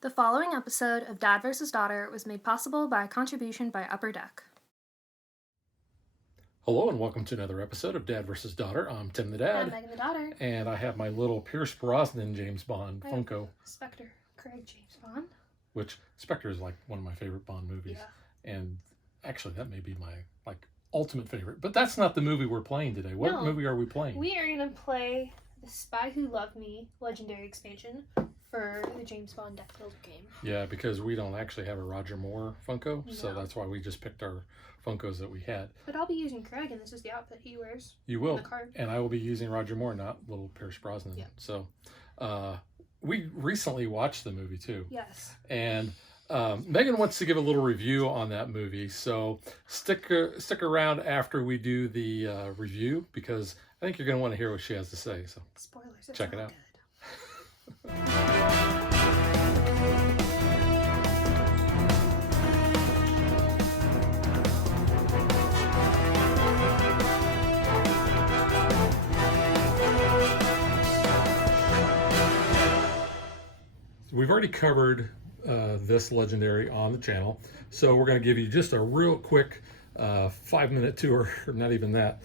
The following episode of Dad vs. Daughter was made possible by a contribution by Upper Deck. Hello and welcome to another episode of Dad vs. Daughter. I'm Tim the Dad. I'm Megan the Daughter. And I have my little Pierce Brosnan James Bond Funko. Spectre Craig James Bond. Which Spectre is like one of my favorite Bond movies. Yeah. And actually that may be my ultimate favorite. But that's not the movie we're playing today. What movie are we playing? We are going to play The Spy Who Loved Me Legendary Expansion for the James Bond Deck Builder game. Yeah, because we don't actually have a Roger Moore Funko, so No. that's why we just picked our Funkos that we had. But I'll be using Craig, and this is the outfit he wears. You will, on the card. And I will be using Roger Moore, not little Pierce Brosnan. Yeah. So we recently watched the movie too. Yes. And Megan wants to give a little review on that movie, so stick around after we do the review, because I think you're going to want to hear what she has to say. So Spoilers. Check it out. We've already covered this legendary on the channel, so we're going to give you just a real quick 5-minute tour, or not even that.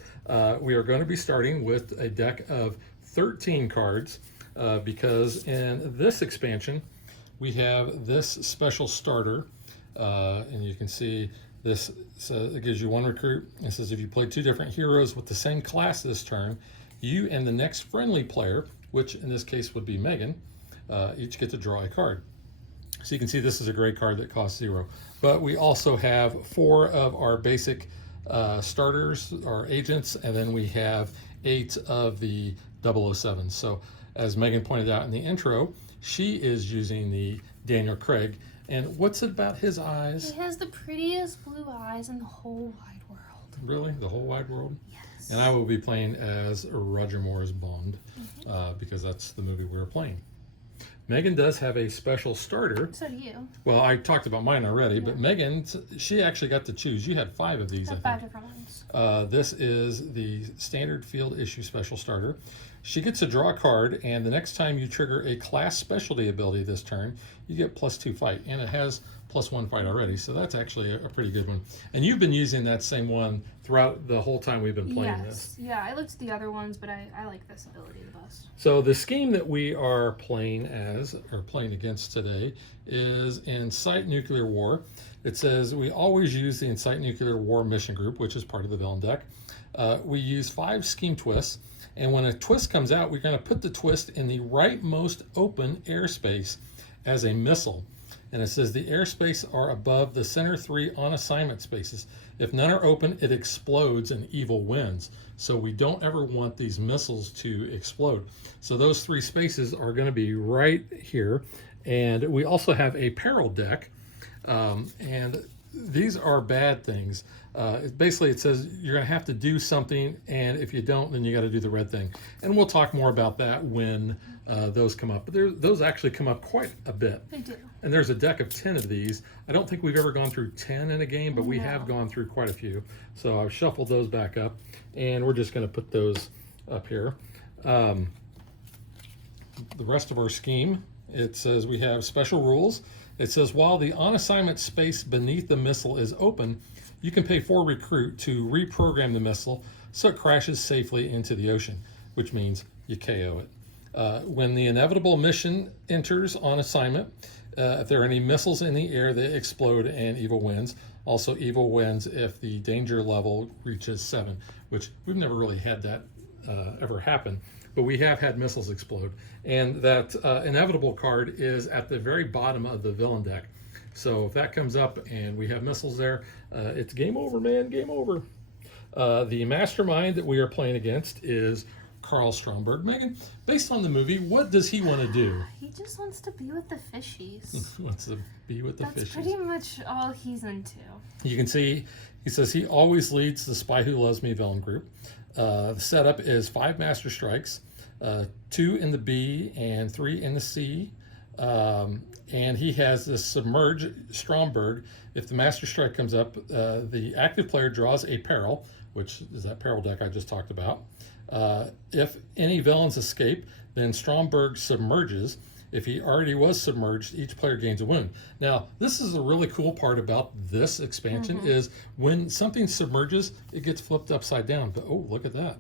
We are going to be starting with a deck of 13 cards because in this expansion we have this special starter, and you can see this. So it gives you one recruit. It says if you play 2 different heroes with the same class this turn, you and the next friendly player, which in this case would be Megan, each get to draw a card. So you can see this is a great card that costs 0. But we also have 4 of our basic starters, our agents, and then we have 8 of the 007s. So as Megan pointed out in the intro, she is using the Daniel Craig. And what's it about his eyes? He has the prettiest blue eyes in the whole wide world. Really? The whole wide world? Yes. And I will be playing as Roger Moore's Bond, because that's the movie we're playing. Megan does have a special starter. So do you. Well, I talked about mine already, but Megan, she actually got to choose. You had 5 of these, I think. 5 different ones. This is the standard field issue special starter. She gets to draw a card, and the next time you trigger a class specialty ability this turn, you get +2 fight, and it has +1 fight already, so that's actually a pretty good one. And you've been using that same one throughout the whole time we've been playing this. Yeah, I looked at the other ones, but I like this ability the best. So the scheme that we are playing as, or playing against today, is Incite Nuclear War. It says we always use the Incite Nuclear War mission group, which is part of the villain deck. We use 5 scheme twists, and when a twist comes out, we're going to put the twist in the rightmost open airspace as a missile. And it says the airspace are above the center 3 on assignment spaces. If none are open, it explodes and evil wins. So we don't ever want these missiles to explode. So those 3 spaces are going to be right here. And we also have a peril deck. And these are bad things. Basically, it says you're going to have to do something, and if you don't, then you got to do the red thing. And we'll talk more about that when those come up. But those actually come up quite a bit. They do. And there's a deck of 10 of these. I don't think we've ever gone through 10 in a game, but we have gone through quite a few. So I've shuffled those back up, and we're just going to put those up here. The rest of our scheme, it says we have special rules. It says while the on-assignment space beneath the missile is open, you can pay 4 recruit to reprogram the missile so it crashes safely into the ocean, which means you KO it. When the inevitable mission enters on assignment, if there are any missiles in the air, they explode and evil wins. Also, evil wins if the danger level reaches 7, which we've never really had that ever happen. But we have had missiles explode. And that inevitable card is at the very bottom of the villain deck. So if that comes up and we have missiles there, it's game over, man, game over. The mastermind that we are playing against is Carl Stromberg. Megan, based on the movie, what does he want to do? He just wants to be with the fishies. Wants to be with the fishies. That's pretty much all he's into. You can see, he says he always leads the Spy Who Loves Me villain group. The setup is 5 Master Strikes, 2 in the B and 3 in the C. And he has this Submerge Stromberg. If the Master Strike comes up, the active player draws a peril, which is that peril deck I just talked about. If any villains escape, then Stromberg submerges, If he already was submerged, each player gains a wound. Now, this is a really cool part about this expansion is when something submerges, it gets flipped upside down. But oh, look at that.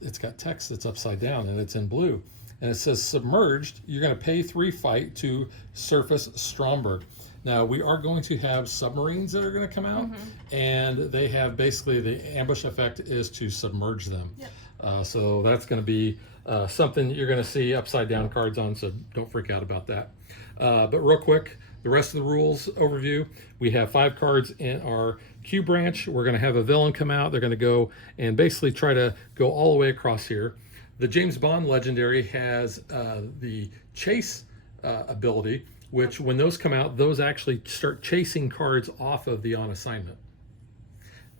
It's got text that's upside down and it's in blue. And it says submerged, you're going to pay 3 fight to surface Stromberg. Now, we are going to have submarines that are going to come out, and they have basically the ambush effect is to submerge them. Yep. So that's going to be something you're going to see upside down cards on, so don't freak out about that. But real quick, the rest of the rules overview, we have 5 cards in our Q branch. We're going to have a villain come out. They're going to go and basically try to go all the way across here. The James Bond Legendary has the chase ability, which when those come out, those actually start chasing cards off of the on assignment.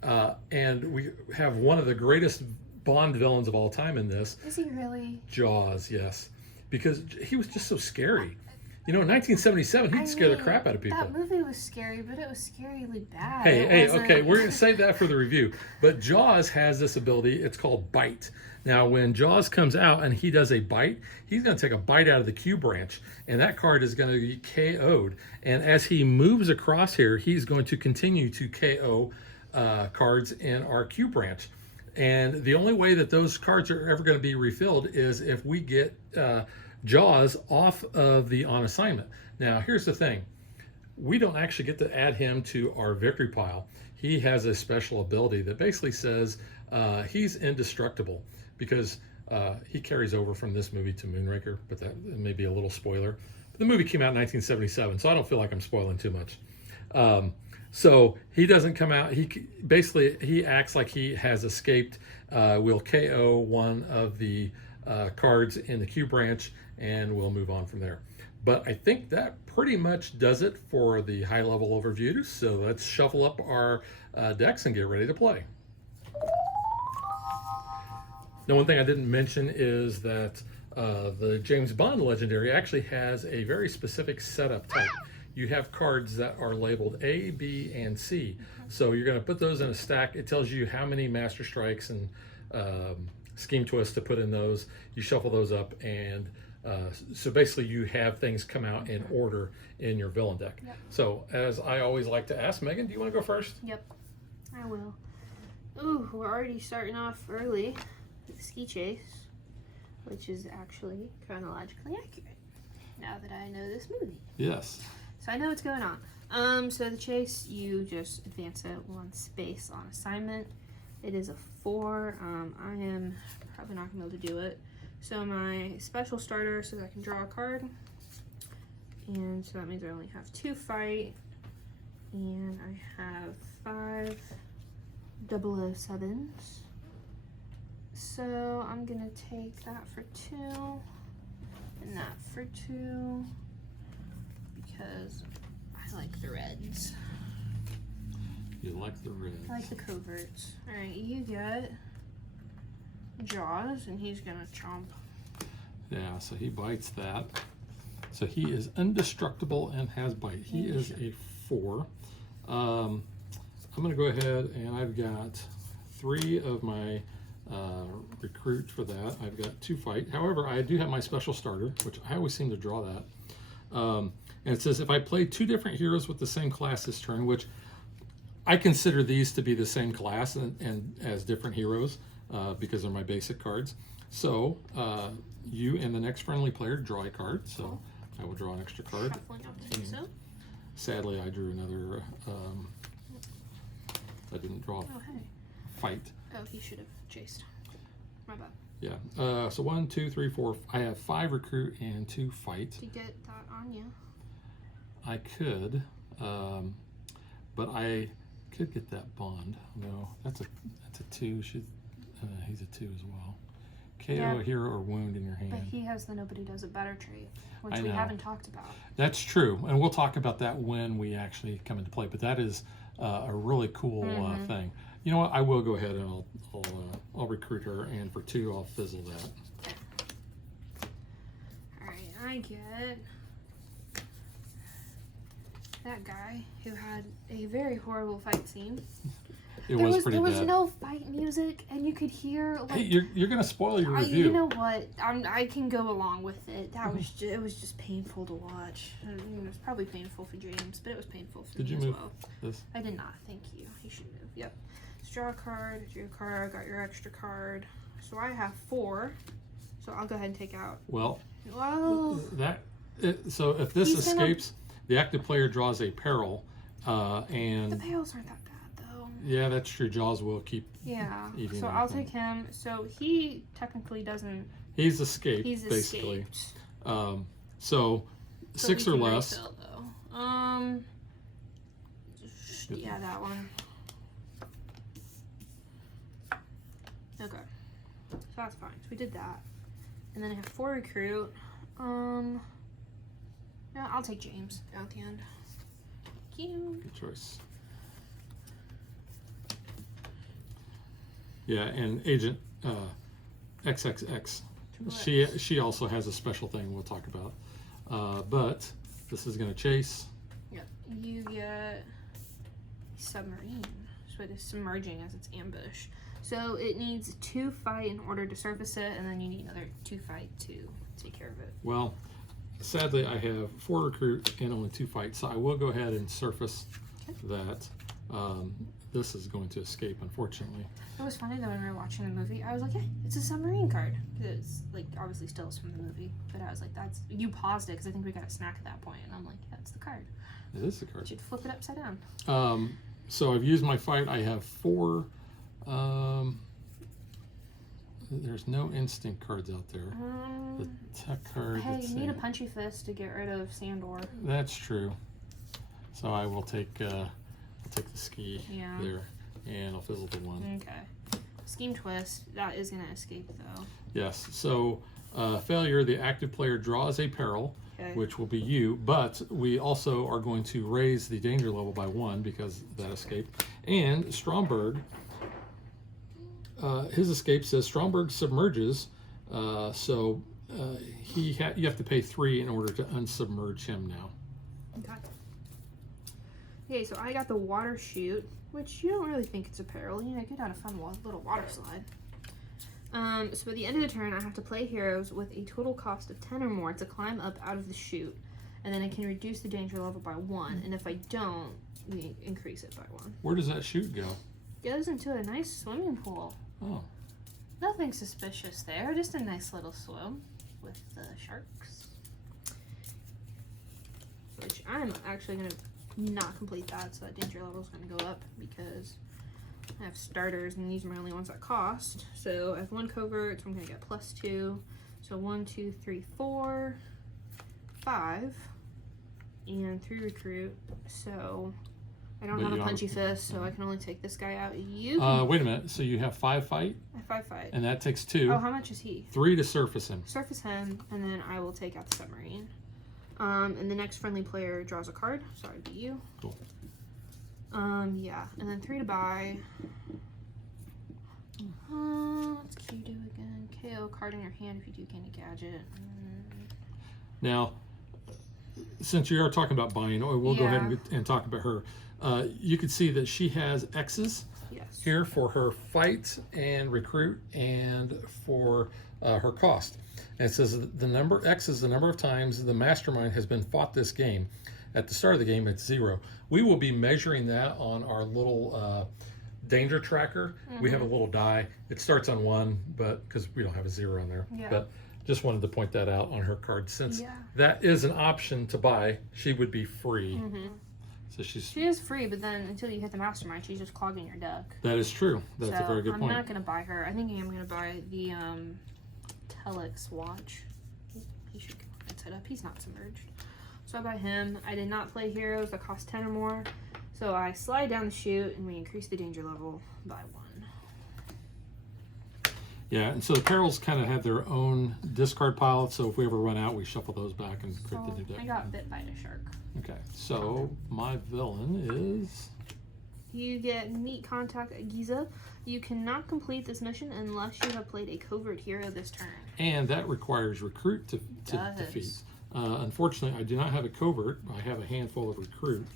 And we have one of the greatest Bond villains of all time in this. Is he really? Jaws, yes. Because he was just so scary. You know, in 1977, he'd scare the crap out of people. That movie was scary, but it was scarily bad. Hey, okay, we're going to save that for the review. But Jaws has this ability, it's called Bite. Now, when Jaws comes out and he does a bite, he's going to take a bite out of the Q branch, and that card is going to be KO'd. And as he moves across here, he's going to continue to KO cards in our Q branch. And the only way that those cards are ever going to be refilled is if we get Jaws off of the on assignment. Now, here's the thing. We don't actually get to add him to our victory pile. He has a special ability that basically says he's indestructible because he carries over from this movie to Moonraker, but that may be a little spoiler. The movie came out in 1977, so I don't feel like I'm spoiling too much. So he doesn't come out. He acts like he has escaped. We'll KO one of the cards in the Q branch, and we'll move on from there. But I think that pretty much does it for the high-level overview. So let's shuffle up our decks and get ready to play. Now, one thing I didn't mention is that the James Bond Legendary actually has a very specific setup type. You have cards that are labeled A, B, and C. So you're going to put those in a stack. It tells you how many Master Strikes and Scheme Twists to put in those. You shuffle those up, and so basically you have things come out in order in your villain deck. Yep. So as I always like to ask, Megan, do you want to go first? Yep, I will. Ooh, we're already starting off early with Ski Chase, which is actually chronologically accurate now that I know this movie. Yes. So I know what's going on. So the chase, you just advance it 1 space on assignment. It is a 4. I am probably not going to be able to do it. So my special starter says I can draw a card. And so that means I only have 2 fight. And I have 5 007s. So I'm going to take that for 2. And that for 2. Because I like the reds. You like the reds. I like the coverts. Alright, you get Jaws, and he's gonna chomp. Yeah, so he bites that. So he is indestructible and has bite. He is a 4. I'm going to go ahead, and I've got 3 of my recruit for that. I've got 2 fight. However, I do have my special starter, which I always seem to draw that. And it says if I play 2 different heroes with the same class this turn, which I consider these to be the same class and as different heroes because they're my basic cards. So you and the next friendly player draw a card. So I will draw an extra card. Sadly, I drew another. I didn't draw a fight. Oh, he should have chased. My bad. Yeah. So 1, 2, 3, 4. I have 5 recruit and 2 fight. To get that on you. I could, but I could get that bond. No, that's a 2. He's a 2 as well. KO a hero or wound in your hand. But he has the nobody does it better trait, which I we know. haven't talked about. That's true, and we'll talk about that when we actually come into play. But that is a really cool thing. You know what? I will go ahead and I'll recruit her, and for 2, I'll fizzle that. All right, I get that guy who had a very horrible fight scene. it was pretty bad. There was no fight music, and you could hear. Like, Hey, you're gonna spoil your review. You know what? I can go along with it. It was just painful to watch. It was probably painful for James, but it was painful for me as well. This? I did not. Thank you. You should move. Yep. So draw a card. Drew a card. Got your extra card. So I have 4. So I'll go ahead and take out. Well. Whoa. So if this escapes, the active player draws a peril, and the perils aren't that bad though. Yeah, that's true. Jaws will keep. Yeah. Eating So I'll take him. So he technically doesn't. He's escaped. Basically. So But 6 or less. Refill, though. Yeah, that one. Okay. So that's fine. So we did that. And then I have 4 recruit. Yeah, I'll take James at the end. Thank you. Good choice. Yeah, and Agent XXX. She also has a special thing we'll talk about. But this is going to chase. Yep. You get submarine. So it is submerging as its ambush. So it needs 2 fight in order to surface it, and then you need another 2 fight to take care of it. Well, sadly, I have 4 recruit and only 2 fights, so I will go ahead and surface that. This is going to escape, unfortunately. It was funny that when we were watching the movie, I was like, "Hey, it's a submarine card." It's like obviously still from the movie, but I was like, "That's." You paused it because I think we got a snack at that point, and I'm like, "Yeah, it's the card." It is the card. You should flip it upside down. So I've used my fight. I have 4. There's no instinct cards out there. The tech card. Hey, you need a punchy fist to get rid of Sandor. That's true. So I will take the ski there, and I'll fizzle the 1. Okay. Scheme twist. That is gonna escape though. Yes. So failure. The active player draws a peril, which will be you. But we also are going to raise the danger level by 1 because that escaped. And Stromberg. His escape says Stromberg submerges, so you have to pay 3 in order to unsubmerge him now. Okay, so I got the water chute, which you don't really think it's a peril. You know, get on a fun little water slide. So at the end of the turn, I have to play heroes with a total cost of 10 or more to climb up out of the chute, and then I can reduce the danger level by 1. And if I don't, we increase it by 1. Where does that chute go? It goes into a nice swimming pool. Oh. Nothing suspicious there, just a nice little swim with the sharks. Which I'm actually going to not complete that, so that danger level is going to go up because I have starters and these are my only ones that cost. So I have 1 covert, so I'm going to get +2. So 1, 2, 3, 4, 5, and 3 recruit. So I don't have a punchy fist, so I can only take this guy out. Wait a minute. So you have 5 fight? I have 5 fight. And that takes 2. Oh, how much is he? 3 to surface him. Surface him, and then I will take out the submarine. And the next friendly player draws a card. So I'd be you. Cool. Yeah. And then 3 to buy. What's Q do again? KO card in your hand if you do gain a gadget. Now, since you are talking about buying, we'll go ahead and talk about her. You can see that she has X's here for her fight and recruit and for her cost. And it says the number X is the number of times the mastermind has been fought this game. At the start of the game, it's 0. We will be measuring that on our little danger tracker. We have a little die. It starts on 1, but because we don't have a 0 on there. But just wanted to point that out on her card. Since that is an option to buy, she would be free. So she is free, but then until you hit the mastermind, she's just clogging your deck. That is true. That's a very good point. I'm not going to buy her. I think I'm going to buy the Telex watch. He should go right side up. He's not submerged. So I buy him. I did not play heroes that cost 10 or more. So I slide down the chute and we increase the danger level by 1. Yeah, and so the perils kind of have their own discard pile. So if we ever run out, we shuffle those back and create the new deck. I got bit by a shark. Okay, so my villain is... You get meet contact at Giza. You cannot complete this mission unless you have played a covert hero this turn. And that requires recruit to defeat. Unfortunately, I do not have a covert. I have a handful of recruit.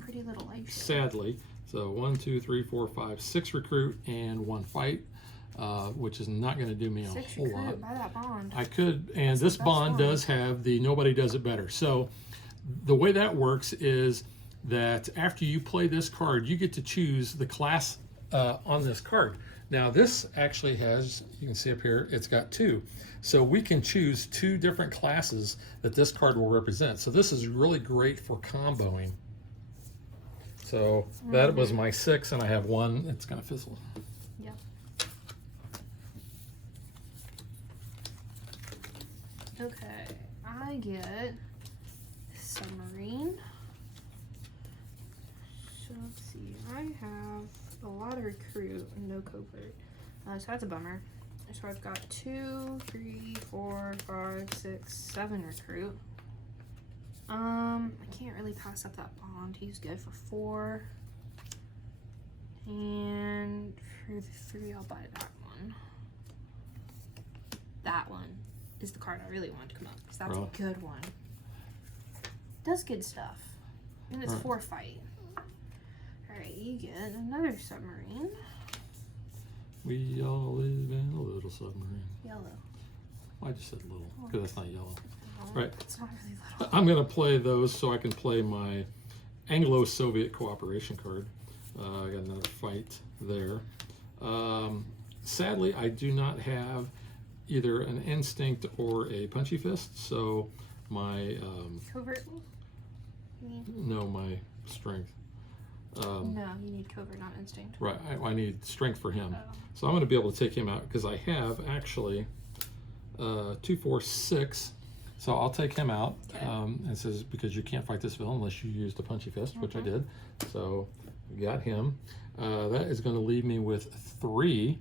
Pretty little light. Sadly, So 1, 2, 3, 4, 5, 6 recruit and 1 fight, which is not going to do me a Six whole recruit, lot. buy that bond. I could, and this the best bond one. does have the nobody does it better. So the way that works is that after you play this card, you get to choose the class on this card. Now this actually has, you can see up here, it's got 2. So we can choose 2 different classes that this card will represent. So this is really great for comboing. So that was my 6, and I have 1. It's going to fizzle. Yep. Okay, I get submarine. So let's see, I have a lot of recruit and no covert. So that's a bummer. So I've got 2, 3, 4, 5, 6, 7 recruit. I can't really pass up that bond. He's good for 4. And for the 3, I'll buy that one. That one is the card I really want to come up, because that's Really? a good one. Does good stuff. And it's Alright. 4 fight. Alright, you get another submarine. We all live in a little submarine. Yellow. I just said little, because that's not yellow. Right. It's not really little. I'm going to play those so I can play my Anglo-Soviet cooperation card. I got another fight there. Sadly, I do not have either an instinct or a punchy fist, so my Covert? You need, no, my strength. no, you need covert, not instinct. Right, I need strength for him, Oh. so I'm going to be able to take him out because I have actually 2, 4, 6. So I'll take him out. Okay. It says because you can't fight this villain unless you use the punchy fist, which I did. So we got him. That is going to leave me with 3.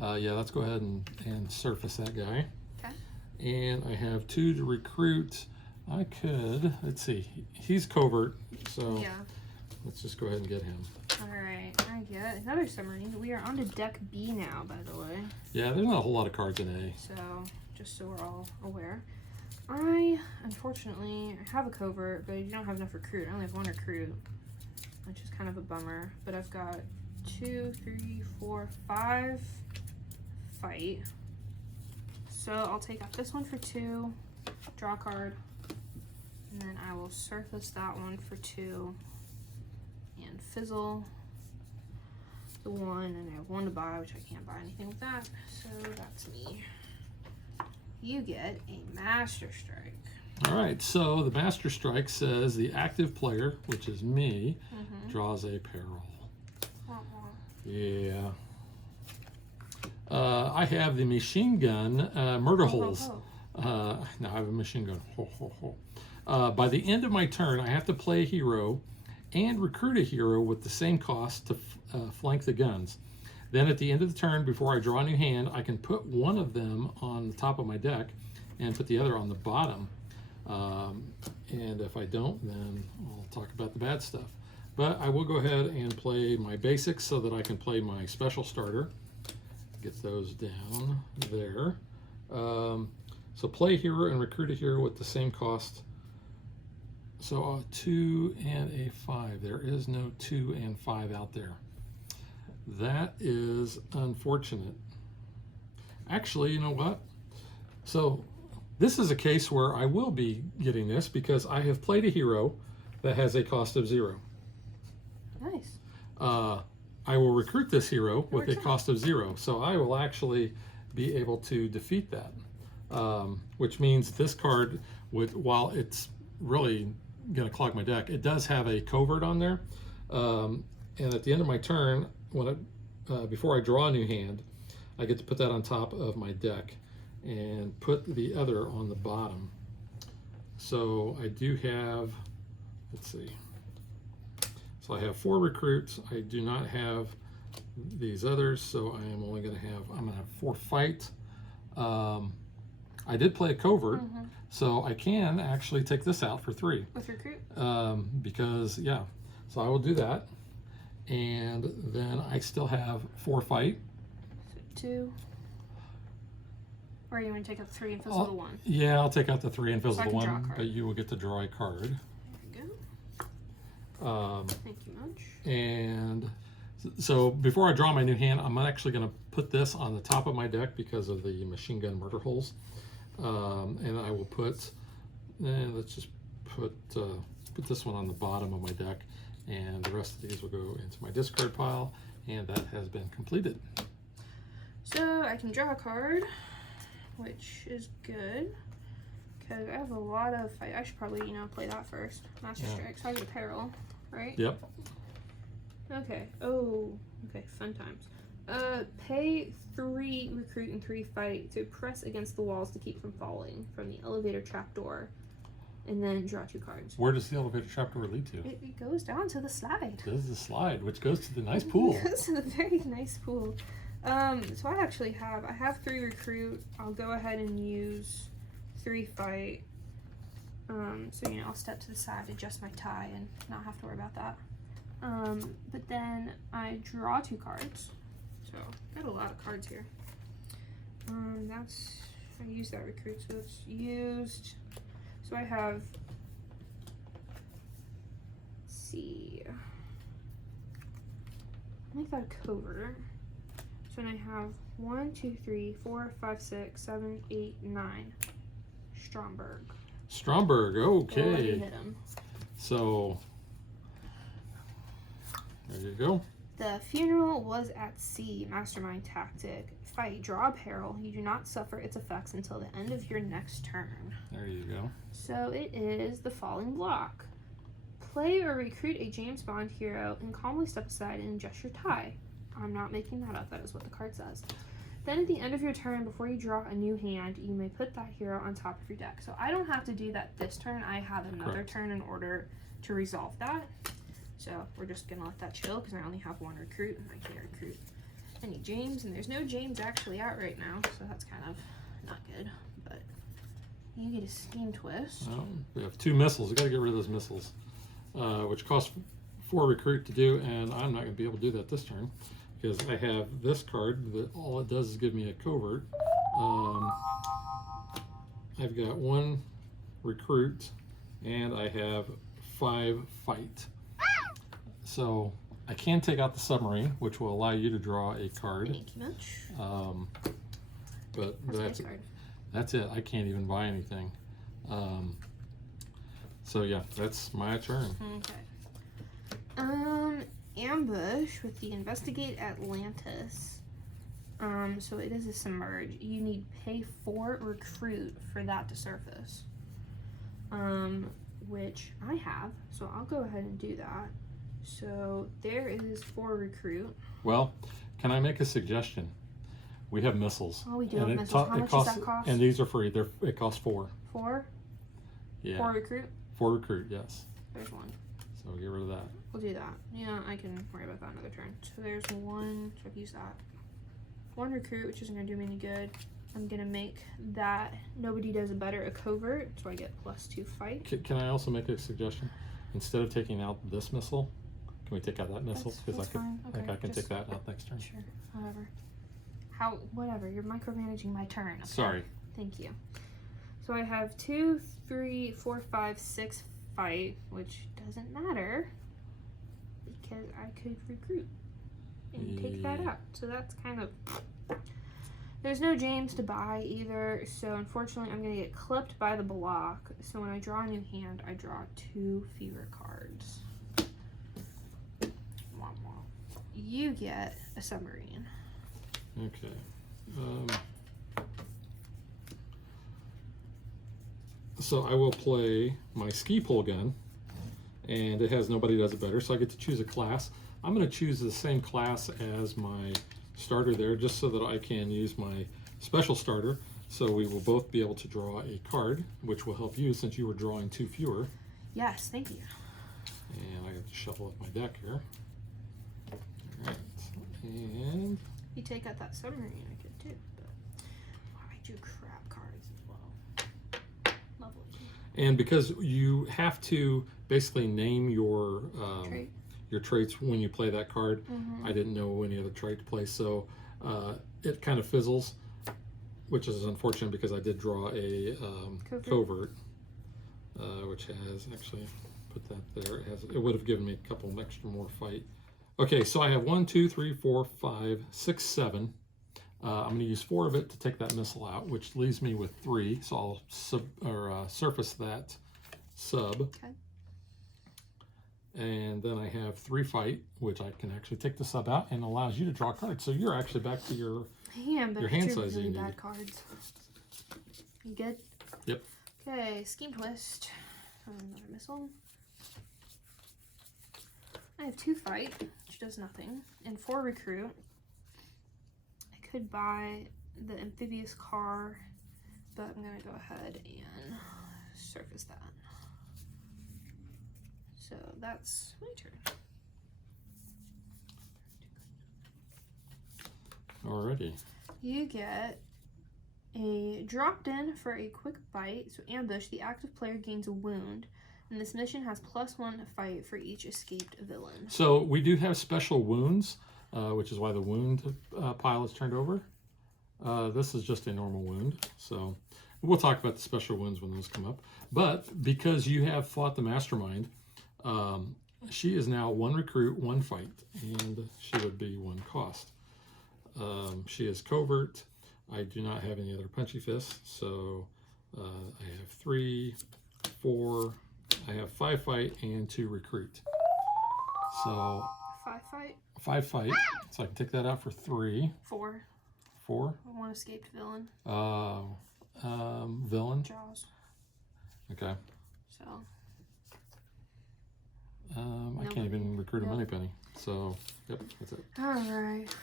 Yeah, let's go ahead and surface that guy. Okay. And I have 2 to recruit. I could, let's see, he's covert, so Yeah. let's just go ahead and get him. Alright, I get another submarine. We are on to deck B now, by the way. Yeah, there's not a whole lot of cards in A. So, just so we're all aware. I, unfortunately, have a covert, but I don't have enough recruit. I only have 1 recruit, which is kind of a bummer. But I've got 2, 3, 4, 5 fight. So I'll take out this one for 2, draw a card, and then I will surface that one for 2, and fizzle the 1, and I have 1 to buy, which I can't buy anything with that. So that's me. You get a Master Strike. All right, so the Master Strike says the active player, which is me, draws a peril. Yeah. I have the machine gun murder holes. Now I have a machine gun. Ho, ho, ho. By the end of my turn, I have to play a hero and recruit a hero with the same cost to flank the guns. Then at the end of the turn, before I draw a new hand, I can put one of them on the top of my deck and put the other on the bottom. And if I don't, then I'll talk about the bad stuff. But I will go ahead and play my basics so that I can play my special starter. Get those down there. So play a hero and recruit a hero with the same cost. So a 2 and a 5. There is no 2 and 5 out there. That is unfortunate. Actually, you know what? So this is a case where I will be getting this because I have played a hero that has a cost of 0. Nice. I will recruit this hero with a works out. cost of 0. So I will actually be able to defeat that. Which means this card, while it's really going to clog my deck, it does have a covert on there. And at the end of my turn, before I draw a new hand, I get to put that on top of my deck and put the other on the bottom. So I do have, let's see, so I have 4 recruits. I do not have these others, so I am only going to have, I'm going to have 4 fight. I did play a covert, so I can actually take this out for 3. With recruit? Because, yeah, so I will do that. And then I still have 4 fight. So 2. Or you want to take out 3 and fizzle the 1? Yeah, I'll take out the 3 and fizzle So I the can draw a 1, card. but you will get to draw a card. There you go. Thank you much. And so before I draw my new hand, I'm actually going to put this on the top of my deck because of the machine gun murder holes. And I will put, let's just put this one on the bottom of my deck, and the rest of these will go into my discard pile, and that has been completed. So I can draw a card, which is good, because I have a lot of, I should probably, play that first. Master Strike, so I get a peril, right? Yep. Okay, oh, okay, fun times. Pay 3 recruit and 3 fight to press against the walls to keep from falling from the elevator trapdoor, and then draw 2 cards. Where does the elevator trapdoor lead to? It goes down to the slide. It does the slide, which goes to the nice pool. It goes to the very nice pool. So I actually have 3 recruit. I'll go ahead and use 3 fight. So I'll step to the side, adjust my tie, and not have to worry about that. But then I draw 2 cards. So got a lot of cards here. I use that recruit, so it's used. So I have, let's see, make that a covert. So then I have 1, 2, 3, 4, 5, 6, 7, 8, 9. Stromberg. Stromberg, okay. Go ahead and hit him. So there you go. The funeral was at sea. Mastermind tactic. Fight. Draw a peril. You do not suffer its effects until the end of your next turn. There you go. So it is the falling block. Play or recruit a James Bond hero and calmly step aside and adjust your tie. I'm not making that up. That is what the card says. Then at the end of your turn, before you draw a new hand, you may put that hero on top of your deck. So I don't have to do that this turn. I have another turn in order to resolve that. So we're just going to let that chill because I only have 1 recruit and I can't recruit any James. And there's no James actually out right now, so that's kind of not good. But you get a Steam Twist. We have 2 missiles. We got to get rid of those missiles, which cost 4 recruit to do, and I'm not going to be able to do that this turn because I have this card that all it does is give me a covert. I've got 1 recruit and I have 5 fight. So I can take out the submarine, which will allow you to draw a card. Thank you much. But that's it. I can't even buy anything. So yeah, that's my turn. Okay. Ambush with the Investigate Atlantis. So it is a submerge. You need pay 4 recruit for that to surface. Which I have, so I'll go ahead and do that. So there is 4 recruit. Well, can I make a suggestion? We have missiles. Oh, we do have missiles. How much does that cost? And these are free. It costs 4. 4? Yeah. 4 recruit? 4 recruit, yes. There's 1. So get rid of that. We'll do that. Yeah, I can worry about that another turn. So there's 1. So I've used that. 1 recruit, which isn't going to do me any good. I'm going to make that nobody does it better a covert, so I get +2 fight. Can I also make a suggestion? Instead of taking out this missile, can we take out that missile? Because I can take that out next turn. Sure, whatever. Whatever, you're micromanaging my turn. Okay? Sorry. Thank you. So I have 2, 3, 4, 5, 6 fight, which doesn't matter because I could recruit and take that out. So that's kind of... There's no James to buy either, so unfortunately I'm going to get clipped by the block. So when I draw a new hand, I draw 2 fewer cards. You get a submarine. Okay. So I will play my ski pole gun, and it has nobody does it better, so I get to choose a class. I'm going to choose the same class as my starter there, just so that I can use my special starter. So we will both be able to draw a card, which will help you since you were drawing 2 fewer. Yes, thank you. And I have to shuffle up my deck here. All right, and you take out that submarine, I could too. But I do crap cards as well. Lovely. And because you have to basically name your traits when you play that card. I didn't know any other trait to play, so it kind of fizzles, which is unfortunate because I did draw a covert, which has, actually put that there. It would have given me a couple extra more fight. Okay, so I have 1, 2, 3, 4, 5, 6, 7. I'm going to use 4 of it to take that missile out, which leaves me with 3. So I'll surface that sub. Okay. And then I have 3 fight, which I can actually take the sub out and allows you to draw cards. So you're actually back to your but hand it's size that really you bad need. cards. You good? Yep. Okay, scheme twist. Another missile. I have 2 fight, which does nothing, and 4 recruit. I could buy the amphibious car, but I'm gonna go ahead and surface that. So that's my turn. Alrighty. You get a dropped in for a quick bite. So ambush, the active player gains a wound. And this mission has +1 fight for each escaped villain. So we do have special wounds, which is why the wound pile is turned over. This is just a normal wound. So we'll talk about the special wounds when those come up. But because you have fought the mastermind, she is now 1 recruit, 1 fight, and she would be 1 cost. She is covert. I do not have any other punchy fists, so I have 3, 4, I have 5 fight and 2 recruit. So 5 fight? 5 fight, so I can take that out for 3. 4. 4. 1 escaped villain. Villain. Jaws. Okay. So. I can't even recruit a Moneypenny. So, yep, that's it. Alright.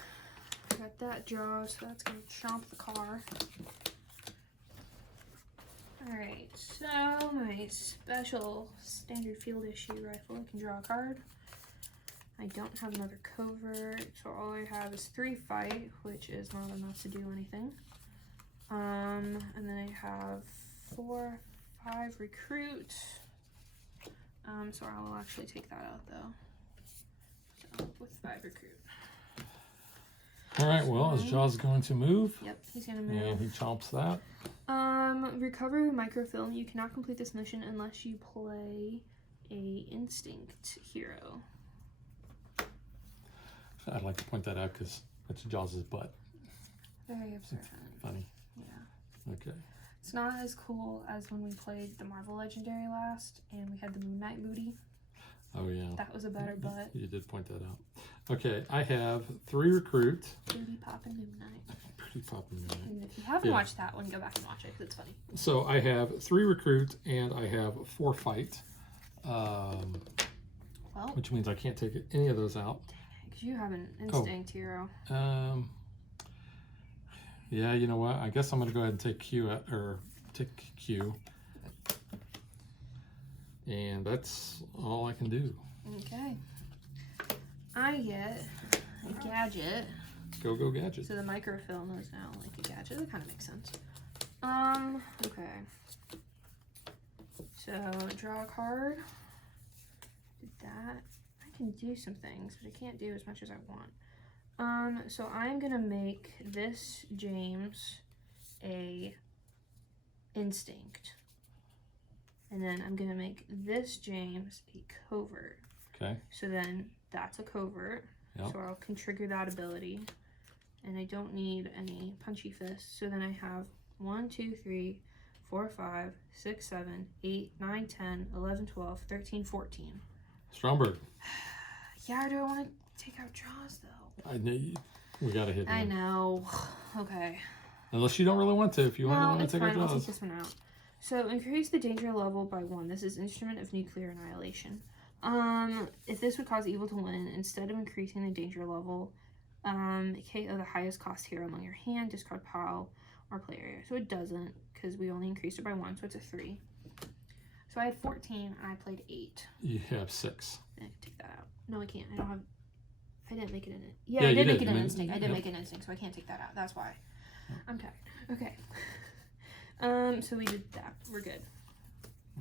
Got that Jaws, so that's going to chomp the car. Alright, so my special standard field issue rifle, I can draw a card. I don't have another covert, so all I have is 3 fight, which is not enough to do anything. And then I have 4, 5 recruit. So I will actually take that out though. So with 5 recruit. Alright, well, is Jaws going to move? Yep, he's gonna move. And he chomps that. Recover microfilm. You cannot complete this mission unless you play a instinct hero. I'd like to point that out because it's Jaws' butt. Very observant. Funny. Yeah. Okay. It's not as cool as when we played the Marvel Legendary last and we had the Moon Knight booty. Oh, yeah. That was a better butt. You did point that out. Okay, I have 3 recruit. Booty poppin' Moon Knight. Pretty popping Moon Knight. And if you haven't watched that one, go back and watch it because it's funny. So I have 3 recruit and I have 4 fight. Which means I can't take any of those out. Because you have an instinct hero. Yeah, you know what? I guess I'm going to go ahead and take take Q. And that's all I can do. Okay. I get a gadget. Go gadget. So the microfilm is now like a gadget. That kind of makes sense. Okay. So draw a card. Did that. I can do some things, but I can't do as much as I want. So I'm gonna make this James a instinct. And then I'm gonna make this James a covert. Okay. So then that's a covert. Yep. So I can trigger that ability. And I don't need any punchy fists. So then I have 1, 2, 3, 4, 5, 6, 7, 8, 9, 10, 11, 12, 13, 14. Stromberg. Yeah, I don't want to take out Jaws though. I know we gotta hit him. I know. Okay. Unless you don't really want to. If you want to take out I'll Jaws. take this one out. So increase the danger level by 1. This is Instrument of Nuclear Annihilation. If this would cause evil to win, instead of increasing the danger level, KO the highest cost hero among your hand, discard pile, or play area. So it doesn't, because we only increased it by 1, so it's a 3. So I had 14, and I played 8. You have 6. I can take that out. No, I can't. I didn't make it in it. Yeah, Yeah, I you did make did. it an You instinct. I did yep. make an instinct, so I can't take that out. That's why. I'm tired. Okay. So we did that. We're good.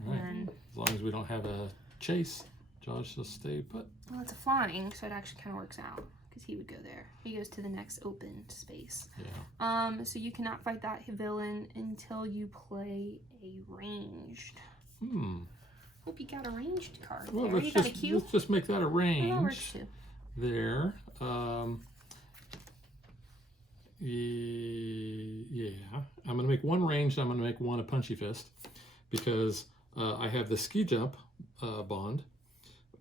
All right. And as long as we don't have a chase, Josh will stay put. well, it's a flying, so it actually kind of works out because he would go there. He goes to the next open space. Yeah. So you cannot fight that villain until you play a ranged. Hope you got a ranged card. Well, There. You got a cube. let's just make that a Oh, range. that works too. There. Yeah. I'm going to make one ranged. I'm going to make one a punchy fist because I have the ski jump bond.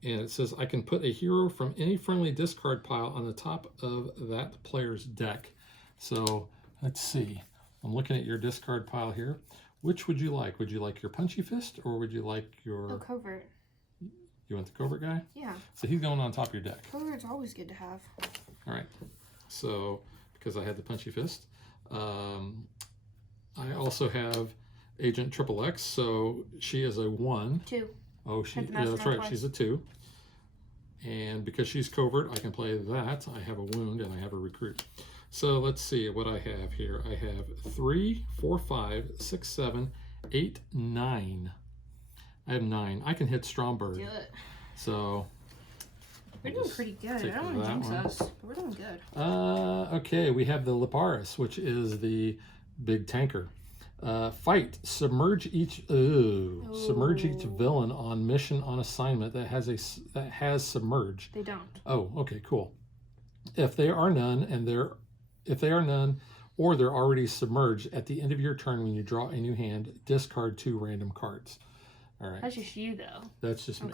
And it says I can put a hero from any friendly discard pile on the top of that player's deck. So let's see. I'm looking at your discard pile here. Which would you like? Would you like your punchy fist or would you like your... Oh, covert. You want the covert guy? Yeah. So he's going on top of your deck. Covert's always good to have. All right. So because I had the punchy fist. I also have Agent Triple X. So she is a 1. 2. Oh, yeah, that's right. Twice. She's a 2. And because she's covert, I can play that. I have a wound and I have a recruit. So let's see what I have here. I have 3, 4, 5, 6, 7, 8, 9. I have 9. I can hit Stromberg. Do it. So we're doing pretty good. I don't want to jinx us, but we're doing good. Okay, we have the Liparis, which is the big tanker. Fight. Submerge each villain on mission on assignment that has submerge. They don't. Oh, okay, cool. If they are none or they're already submerged at the end of your turn when you draw a new hand, discard 2 random cards. All right. That's just you though. That's just me.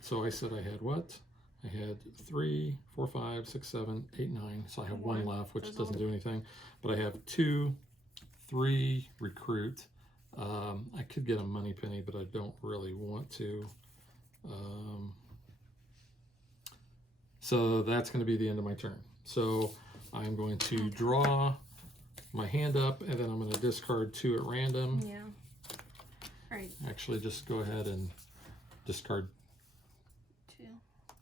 So I said I had what? I had 3, 4, 5, 6, 7, 8, 9. So I have 1 left, which doesn't do anything. But I have 2, 3 recruit. I could get a money penny, but I don't really want to. So that's going to be the end of my turn. So I'm going to draw my hand up, and then I'm going to discard 2 at random. Yeah. All right. Actually, just go ahead and discard 2.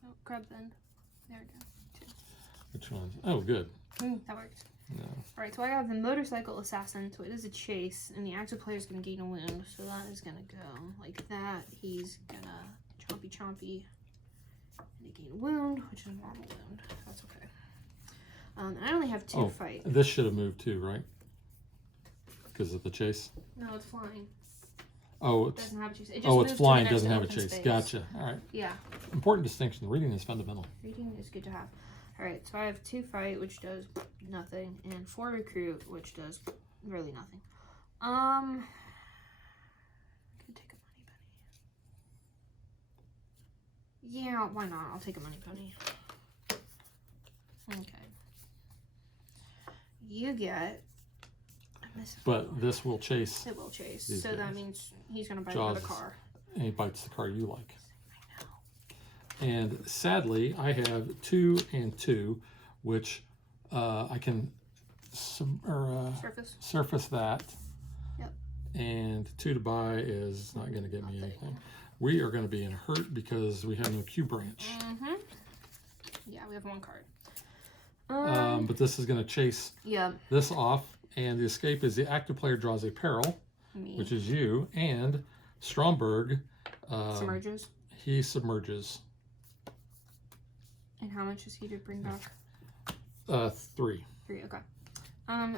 Oh, grab then. There we go. 2. Which ones? Oh, good. That worked. No. Alright, so I have the motorcycle assassin, so it is a chase, and the active player is going to gain a wound, so that is going to go like that. He's going to chompy, and gain a wound, which is a normal wound. That's okay. And I only have 2 fight. This should have moved too, right? Because of the chase? No, it's flying. Oh, It doesn't have a chase. It just it's moves to flying, the next doesn't have a open chase. space. Gotcha. All right. Yeah. Important distinction. Reading is fundamental. Reading is good to have. Alright, so I have 2 fight, which does nothing, and 4 recruit, which does really nothing. I could take a money penny. Yeah, why not? I'll take a money penny. Okay. You get... But this will chase. It will chase. These So guys. that means he's going to bite Jaws. the car. And he bites the card you like. I know. And sadly, I have 2 and 2, which I can surface that. Yep. And 2 to buy is not going to get me anything. We are going to be in a hurt because we have no Q branch. Mm-hmm. Yeah, we have 1 card. But this is going to chase this off. And the escape is the active player draws a peril, which is you, and Stromberg submerges. He submerges. And how much is he to bring back? 3. 3, okay.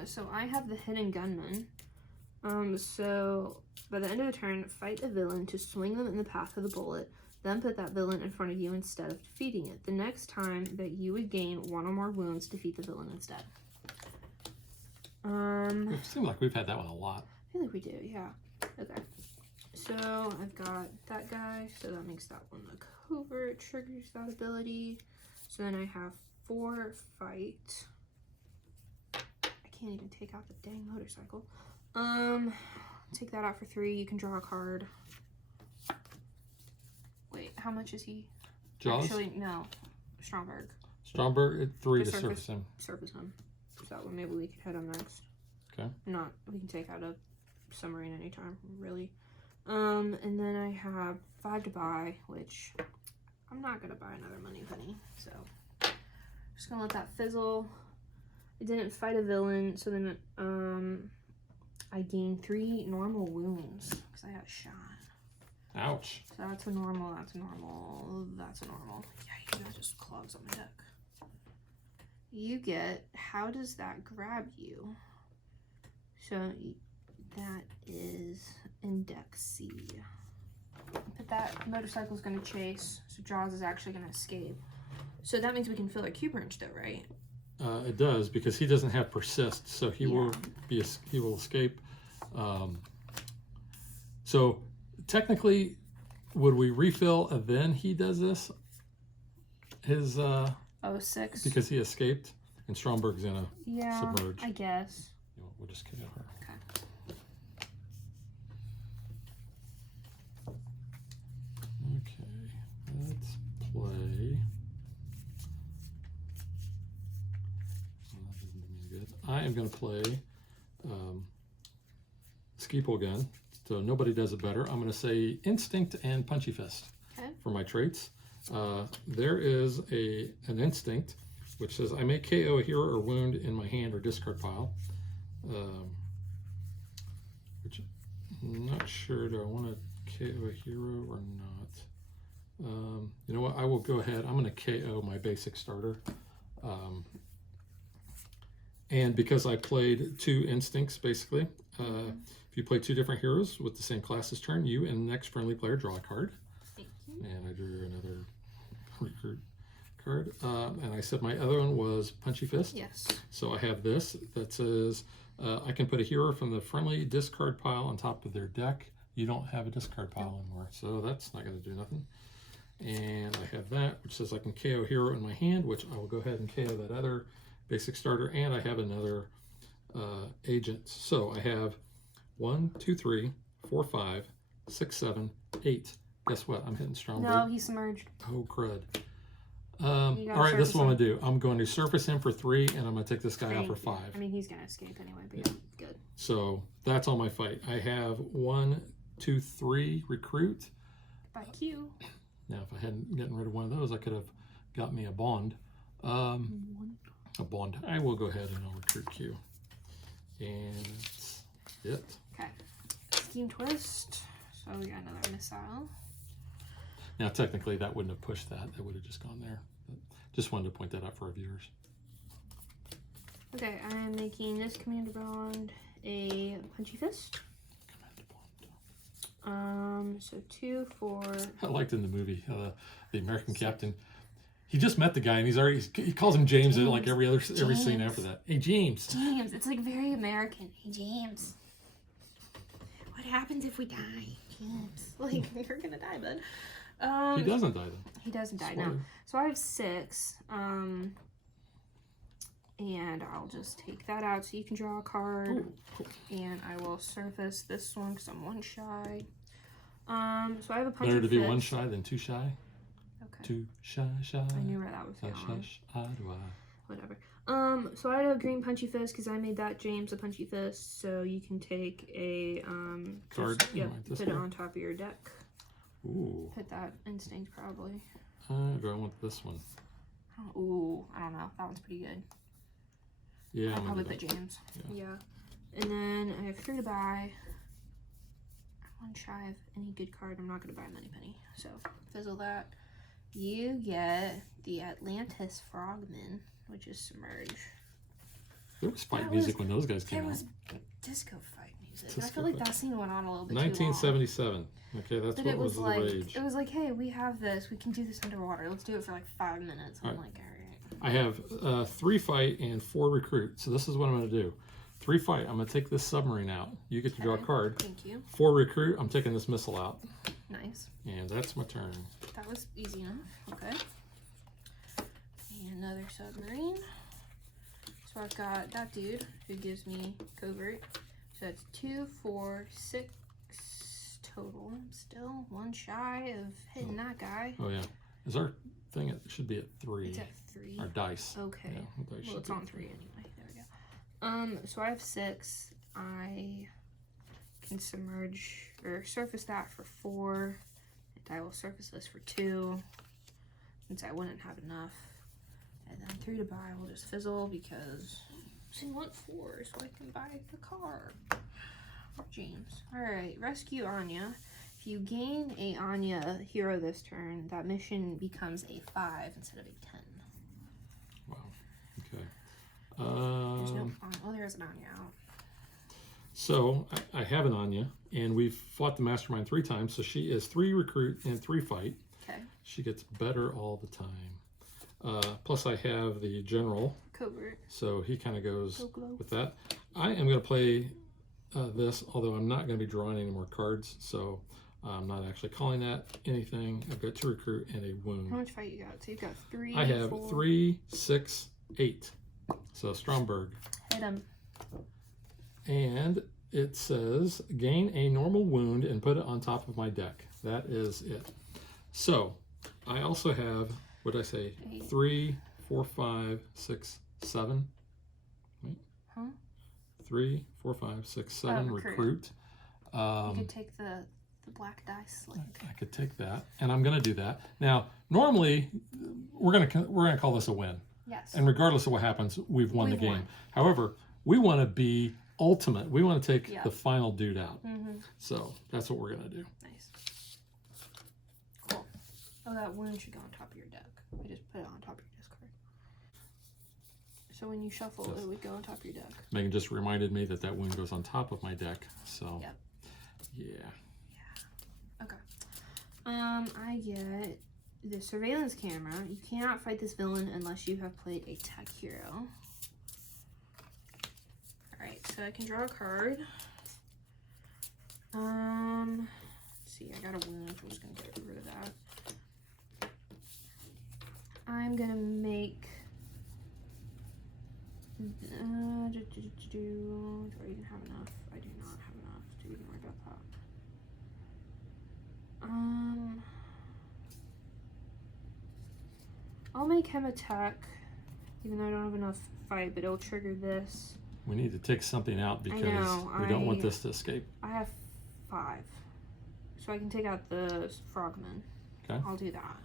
So I have the hidden gunman. So by the end of the turn, fight a villain to swing them in the path of the bullet, then put that villain in front of you instead of defeating it. The next time that you would gain 1 or more wounds, defeat the villain instead. It seems like we've had that one a lot. I feel like we do, yeah. Okay. So I've got that guy, so that makes that one a covert, triggers that ability. So then I have 4 fight. I can't even take out the dang motorcycle. Take that out for 3. You can draw a card. Wait, how much is he? Jaws? Actually, no. Stromberg. Stromberg at 3 to surface him. Surface him. So that one, maybe we could hit him next. Okay. Not, we can take out a submarine anytime, really. And then I have 5 to buy, which I'm not going to buy another money penny. So, just going to let that fizzle. I didn't fight a villain, so then I gained 3 normal wounds because I got shot. Ouch. So that's a normal, that's a normal, that's a normal. Yikes, that just clogs on my deck. You get, how does that grab you? So that is in deck C. that motorcycle's gonna chase, so Jaws is actually gonna escape. So that means we can fill our cube wrench though, right? It does, because he doesn't have persist, so he will escape. So technically, would we refill and then he does this? His 06. because he escaped and Stromberg's gonna Yeah, submerge. I guess. You know, we'll just KO her. Okay. Okay, let's play. Well, that doesn't do me any good. I am going to play Skeeple again, so nobody does it better. I'm going to say Instinct and Punchy Fist for my traits. There is an Instinct which says I may KO a hero or wound in my hand or discard pile. Which I'm not sure, do I want to KO a hero or not? You know what, I will go ahead. I'm going to KO my basic starter. And because I played 2 instincts, basically, if you play 2 different heroes with the same class this turn, you and the next friendly player draw a card. Thank you. And I drew another recruit card. And I said my other one was Punchy Fist. Yes. So I have this that says I can put a hero from the friendly discard pile on top of their deck. You don't have a discard pile anymore, so that's not going to do nothing. And I have that, which says I can KO hero in my hand, which I will go ahead and KO that other basic starter. And I have another agent. So I have 1, 2, 3, 4, 5, 6, 7, 8. Guess what? I'm hitting Stromberg. No, he's submerged. Oh, crud. All right, this is what I'm going to do. I'm going to surface him for 3, and I'm going to take this guy out for 5. I mean, he's going to escape anyway, but yeah, good. So that's all my fight. I have 1, 2, 3 recruit. By Q. Now, if I hadn't gotten rid of one of those, I could have got me a bond. A bond. I will go ahead and I'll recruit Q. And that's it. Okay. Scheme twist. So we got another missile. Now, technically, that wouldn't have pushed that. That would have just gone there. But just wanted to point that out for our viewers. Okay, I'm making this commander bond a Punchy Fist. So 2, 4. I liked in the movie, the American Captain. He just met the guy, and he calls him James in like every scene after that. Hey, James. James. It's like very American. Hey, James. What happens if we die? James. Like, you're gonna die, bud. He doesn't die, though. He doesn't die, no. So I have 6. And I'll just take that out so you can draw a card. Ooh, cool. And I will surface this one because I'm 1 shy. So I have a Punchy Better to be Fist. 1 shy than 2 shy. Okay. 2 shy. I knew where that was going. I. Whatever. So I had a green Punchy Fist because I made that James a Punchy Fist. So you can take a card. Yep. Put it on top of your deck. Ooh. Put that instinct probably. Do I want this one? Ooh, I don't know. That one's pretty good. Yeah, I'll probably put James. Yeah. And then I have 3 to buy. I'm 1 shy of any good card. I'm not going to buy Money Penny. So fizzle that. You get the Atlantis Frogman, which is Submerge. There was fight music when those guys came out. There was disco fight music. I feel like that scene went on a little bit 1977. Okay, that's but what it was the rage. It was like, hey, we have this. We can do this underwater. Let's do it for like 5 minutes. I'm like, all right. I have 3 fight and 4 recruit. So this is what I'm going to do. 3 fight. I'm going to take this submarine out. You get to draw a card. Thank you. 4 recruit. I'm taking this missile out. Nice. And that's my turn. That was easy enough. Okay. And another submarine. So I've got that dude who gives me covert. So that's 2, 4, 6 total. I'm still 1 shy of hitting that guy. Oh yeah. Is our thing? It should be at 3. It's at 3. Our dice. Okay. Yeah, dice Well, it's on 3 anyway. There we go. So I have 6. I can submerge or surface that for 4. And I will surface this for 2 since I wouldn't have enough. And then 3 to buy will just fizzle because I want 4 so I can buy the car. James. Alright, rescue Anya. If you gain a Anya hero this turn, that mission becomes a 5 instead of a 10. Wow. Okay. There's no oh, there's an Anya out. So I have an Anya, and we've fought the Mastermind 3 times. So she is 3 recruit and 3 fight. Okay. She gets better all the time. Plus I have the General. Covert. So he kind of goes Go-glow. with that. I am going to play this, although I'm not going to be drawing any more cards. So I'm not actually calling that anything. I've got 2 recruit and a wound. How much fight you got? So you've got 3. I have 4. 3, 6, 8. So Stromberg. Hit him. And it says, gain a normal wound and put it on top of my deck. That is it. So I also have, what did I say? 8. 3, 4, 5, 6, 7. Wait. Huh? 3, 4, 5, 6, 7 recruit. recruit. You could take the black dice slick. I could take that, and I'm going to do that. Now, normally, we're gonna call this a win. Yes. And regardless of what happens, we've won the game. won. However, we want to be ultimate. We want to take Yeah. the final dude out. Mm-hmm. So that's what we're going to do. Nice. Cool. Oh, that wound should go on top of your deck. We just put it on top of your discard. So when you shuffle, Yes. it would go on top of your deck. Megan just reminded me that that wound goes on top of my deck. So, Yep. yeah. Okay. I get the surveillance camera. You cannot fight this villain unless you have played a tech hero. Alright, so I can draw a card. Let's see, I got a wound, so I'm just gonna get rid of that. I'm gonna make do I even have enough? I do not have enough to even worry about that. I'll make him attack, even though I don't have enough fight, but it'll trigger this. We need to take something out because know, we don't want this to escape. I have 5. So I can take out the frogman. Okay. I'll do that.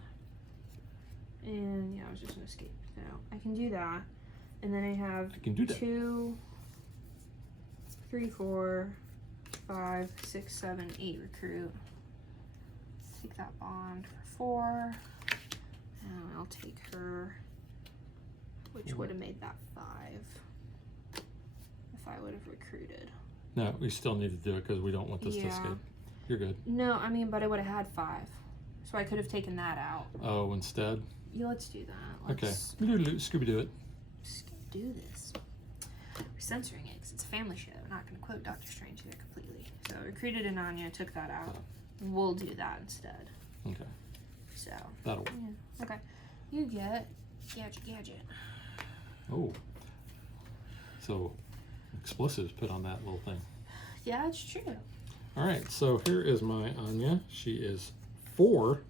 And yeah, I was just gonna escape. So I can do that. And then I have I can do that. 2, 3, 4, 5, 6, 7, 8 recruit. Take that bond for 4. And I'll take her, which would have made that 5 if I would have recruited. No, we still need to do it because we don't want this to escape. You're good. No, I mean, but I would have had 5. So I could have taken that out. Oh, instead? Yeah, let's do that. Okay. Let's Scooby-Doo it. do this. We're censoring it because it's a family show. We're not going to quote Doctor Strange here completely. So recruited an Anya, took that out. We'll do that instead. Okay. So. That'll work. Yeah. Okay. You get gadget. Oh. So, explosives put on that little thing. Yeah, it's true. All right, so here is my Anya. She is 4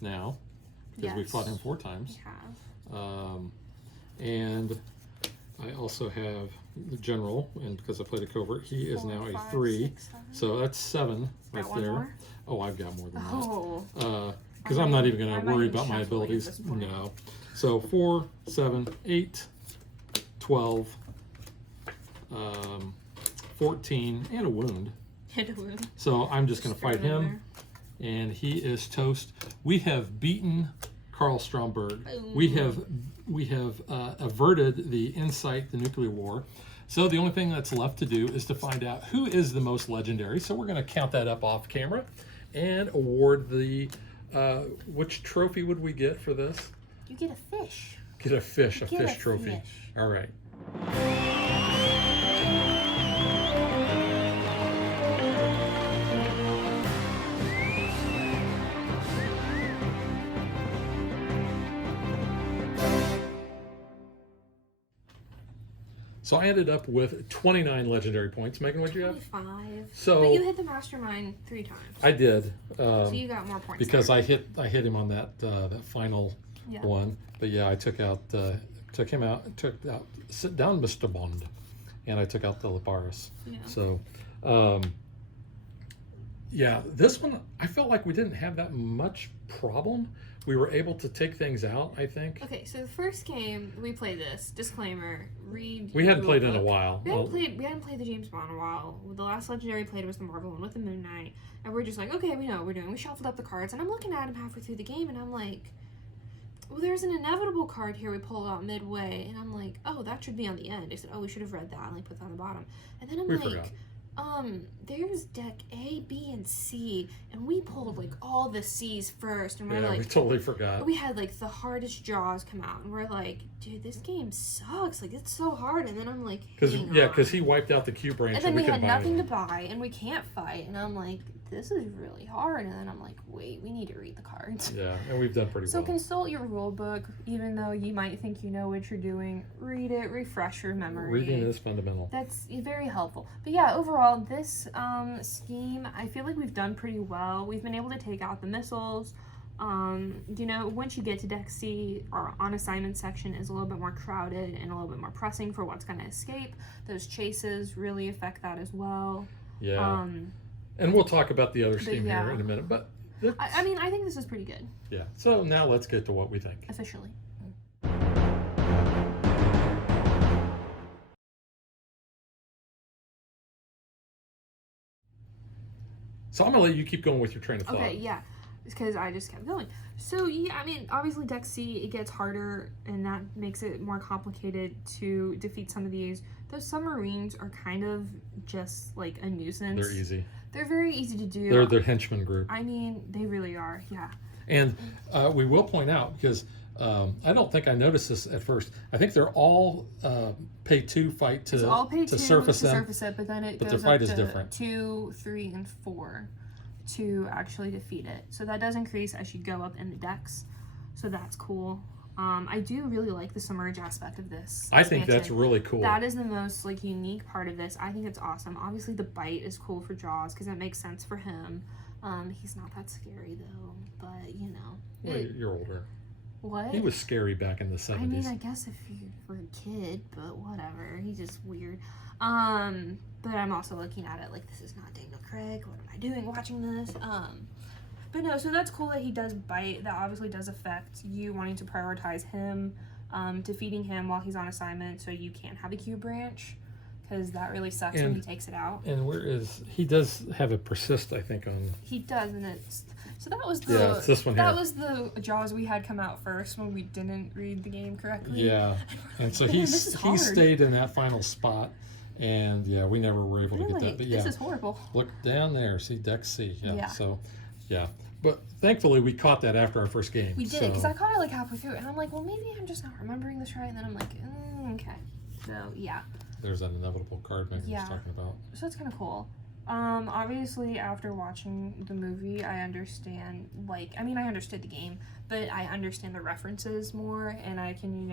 now because we fought him 4 times. We have. And I also have the General, and because I played a covert, he is 4, now a 5, 3. 6, 7. So that's 7 right Got one there. more? Oh, I've got more than that. Oh. Because I I'm might not even- even I going to might worry even about my shuffle it at abilities. this point. No. So 4, 7, 8, 12, 14, and a wound. Hit a wound. So I'm just going to fight throw it in him, and he is toast. We have beaten Karl Stromberg. Boom. We have averted the Insight, the nuclear war. So the only thing that's left to do is to find out who is the most legendary. So we're going to count that up off camera and award the, which trophy would we get for this? You get a fish. Get a fish, You a get fish a trophy. fish. All right. So I ended up with 29 legendary points. Megan, what'd you have? 25. So- But you hit the mastermind 3 times. I did. So you got more points. Because there. I hit him on that final Yeah. one. But yeah, I took him out, took out, sit down, Mr. Bond, and I took out the Labaris. Yeah. So, yeah, this one I felt like we didn't have that much problem. We were able to take things out, I think. Okay, so the first game we played this, disclaimer, read. We hadn't your played in a book. while. We hadn't played the James Bond in a while. The last legendary we played was the Marvel one with the Moon Knight. And we're just like, okay, we know what we're doing. We shuffled up the cards, and I'm looking at him halfway through the game, and I'm like, well, there's an inevitable card here we pulled out midway, and I'm like, oh, that should be on the end. I said, oh, we should have read that and like put that on the bottom. And then I'm We like, forgot. There's deck A, B, and C, and we pulled like all the C's first, and we're Yeah, like, we totally forgot. we had like the hardest draws come out, and we're like, dude, this game sucks. Like, it's so hard. And then I'm like, Because he wiped out the Q branch, and then we had couldn't buy nothing to anything. buy, and we can't fight. And I'm like, this is really hard. And then I'm like, wait, we need to read the cards. Yeah, and we've done pretty So well. consult your rule book, even though you might think you know what you're doing. Read it, refresh your memory. Reading is fundamental. That's very helpful. But yeah, overall, this scheme, I feel like we've done pretty well. We've been able to take out the missiles. You know, once you get to deck C, our on assignment section is a little bit more crowded and a little bit more pressing for what's going to escape. Those chases really affect that as well. Yeah. And we'll talk about the other scheme yeah. here in a minute. But I mean, I think this is pretty good. Yeah. So now let's get to what we think. Officially. So I'm going to let you keep going with your train of thought. Okay, yeah. Because I just kept going. So, yeah, I mean, obviously deck C, it gets harder, and that makes it more complicated to defeat some of these. Those submarines are kind of just, like, a nuisance. They're easy. They're very easy to do. They're the henchman group. I mean, they really are, yeah. And we will point out, because I don't think I noticed this at first, I think they're all pay 2 fight to, It's all pay 2 surface to them. surface it, but then it But goes the fight up is to different. 2, 3, and 4 to actually defeat it. So that does increase as you go up in the decks. So that's cool. I do really like the submerge aspect of this. I think that's expansion. really cool. That is the most like unique part of this. I think it's awesome. Obviously the bite is cool for Jaws because it makes sense for him. He's not that scary though, but you know. Well, you're older. What? He was scary back in the 70s. I mean, I guess if you were a kid, but whatever. He's just weird. But I'm also looking at it like this is not Daniel Craig. What am I doing watching this? But no, so that's cool that he does bite. That obviously does affect you wanting to prioritize him, defeating him while he's on assignment so you can't have a Q branch. Because that really sucks when he takes it out. And he does have a persist, I think, on... He does, and it's... So that was the... Yeah, it's this one here. That was the Jaws we had come out first when we didn't read the game correctly. Yeah, and so he stayed in that final spot, and yeah, we never were able to get that. But yeah, this is horrible. Look down there, see deck C. Yeah. So, yeah, but thankfully we caught that after our first game. We did, because I caught it like halfway through, and I'm like, well, maybe I'm just not remembering this right, and then I'm like, okay. So, yeah. There's that inevitable card Megan was talking about. So it's kind of cool. Obviously, after watching the movie, I understand, I understood the game, but I understand the references more, and I can,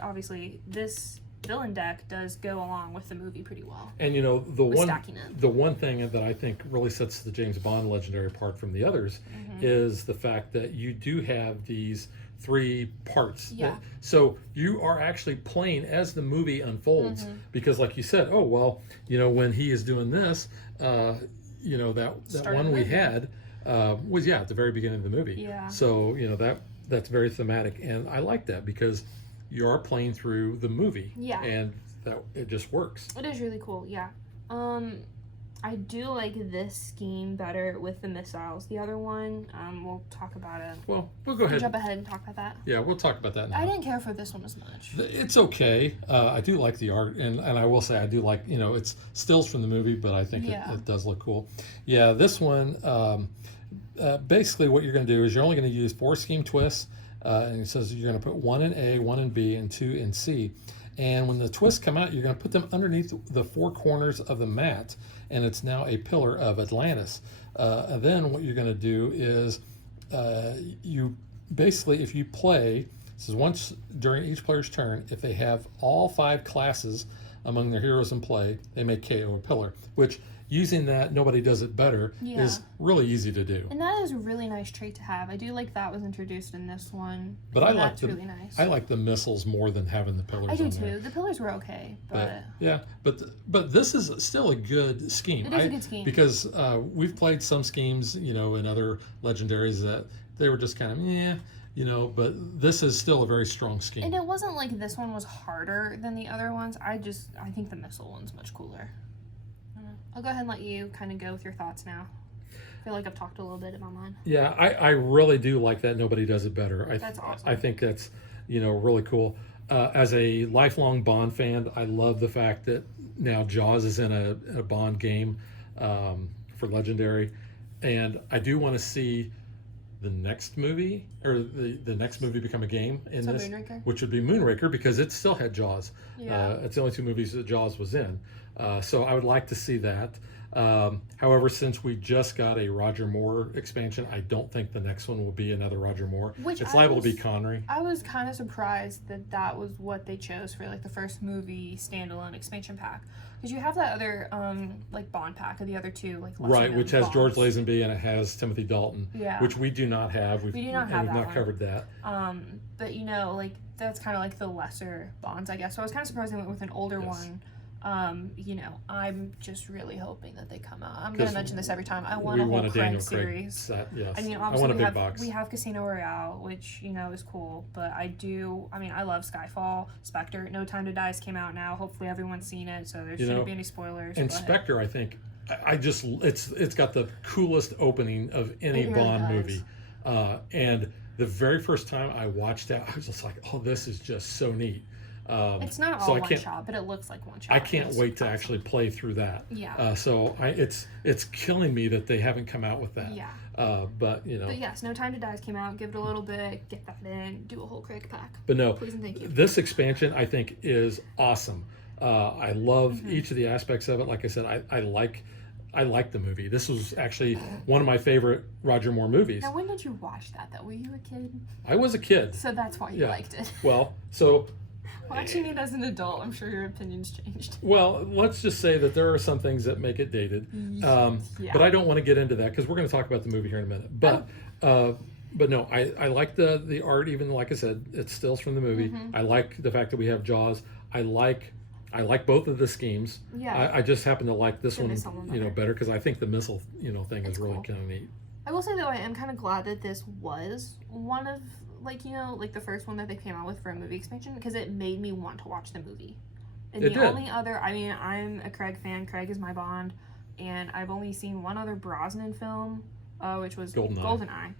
obviously, this villain deck does go along with the movie pretty well. And, the one thing that I think really sets the James Bond legendary apart from the others is the fact that you do have these 3 parts. Yeah. So you are actually playing as the movie unfolds because, like you said, when he is doing this, that one we had was at the very beginning of the movie. Yeah. So that's very thematic, and I like that because you are playing through the movie. Yeah. And that it just works. It is really cool. Yeah. I do like this scheme better with the missiles. The other one, we'll talk about it. Well, we'll go ahead. Jump ahead and talk about that. Yeah, we'll talk about that now. I didn't care for this one as much. It's okay. I do like the art, and I will say I do like, it's stills from the movie, but I think it does look cool. Yeah, this one, basically what you're going to do is you're only going to use 4 scheme twists, and it says you're going to put 1 in A, 1 in B, and 2 in C. And when the twists come out, you're going to put them underneath the 4 corners of the mat, and it's now a pillar of Atlantis. And then what you're going to do is you basically, if you play, this is once during each player's turn, if they have all 5 classes among their heroes in play, they may KO a pillar, which using that nobody does it better is really easy to do. And that is a really nice trait to have. I do like that was introduced in this one. But that's really nice. I like the missiles more than having the pillars. I do on too. there. The pillars were okay, but but this is still a good scheme. It is a good scheme because we've played some schemes, in other legendaries that they were just kind of but this is still a very strong scheme. And it wasn't like this one was harder than the other ones. I think the missile one's much cooler. I'll go ahead and let you kind of go with your thoughts now. I feel like I've talked a little bit about mine. Yeah, I really do like that nobody does it better. That's awesome. I think that's, really cool. As a lifelong Bond fan, I love the fact that now Jaws is in a Bond game for Legendary, and I do want to see the next movie, or the next movie become a game in So this, Moonraker? which would be Moonraker, because it still had Jaws. Yeah. It's the only 2 movies that Jaws was in. So I would like to see that. However, since we just got a Roger Moore expansion, I don't think the next one will be another Roger Moore. Which it's I liable to was- be Connery. I was kind of surprised that that was what they chose for like the first movie standalone expansion pack, because you have that other like Bond pack of the other 2 like lesser Right, known which has George Bonds. Lazenby and it has Timothy Dalton, Yeah. which we do not have. We do not have we've that not one. covered that. But you know, like that's kind of like the lesser Bonds, I guess. So I was kind of surprised they went with an older Yes. one. You know, I'm just really hoping that they come out. I'm gonna mention this every time. I want We a whole want a Daniel Craig series. set, yes. I mean, I obviously want a big have, box. we have Casino Royale, which, you know, is cool, but I love Skyfall, Spectre, No Time to Dice came out now. Hopefully everyone's seen it, so there shouldn't be any spoilers. And but Spectre, I think, I just it's got the coolest opening of any It really Bond does. movie. And the very first time I watched that, I was just like, oh, this is just so neat. it's not so all I one can't- shot, but it looks like one shot. I can't It's wait to awesome. actually play through that. Yeah. So it's killing me that they haven't come out with that. Yeah. But you know. But yes, No Time to Dice came out. Give it a little bit, get that in, do a whole Craig pack. But no, Please and thank you. this expansion I think is awesome. I love Mm-hmm. each of the aspects of it. Like I said, I like the movie. This was actually one of my favorite Roger Moore movies. Now, when did you watch that, though? Were you a kid? I was a kid. So that's why you Yeah. liked it. Well, so Watching it as an adult, I'm sure your opinions changed. let's just say that there are some things that make it dated. Yeah. But I don't want to get into that because we're going to talk about the movie here in a minute. But no, I like the art. Even like I said, it's stills from the movie. Mm-hmm. I like the fact that we have Jaws. I like both of the schemes. Yeah. I just happen to like this The one, missile one better because I think the missile, thing is really cool. kind of neat. I will say, though, I am kind of glad that this was one of, like the first one that they came out with for a movie expansion, because it made me want to watch the movie. And It the did. only other, I mean, I'm a Craig fan. Craig is my Bond. And I've only seen one other Brosnan film, which was Goldeneye.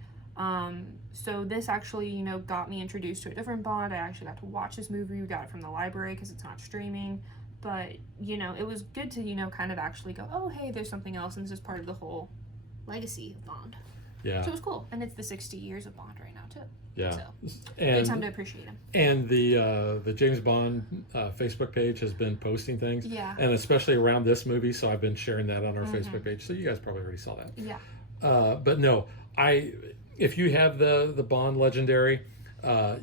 So this actually, got me introduced to a different Bond. I actually got to watch this movie. We got it from the library because it's not streaming. But, it was good to, kind of actually go, oh, hey, there's something else. And this is part of the whole legacy of Bond. Yeah. So it was cool. And it's the 60 years of Bond right now, too. Yeah. So, and good time to appreciate him. And the James Bond Facebook page has been posting things. Yeah. And especially around this movie, so I've been sharing that on our Mm-hmm. Facebook page. So you guys probably already saw that. Yeah. But no, if you have the Bond Legendary,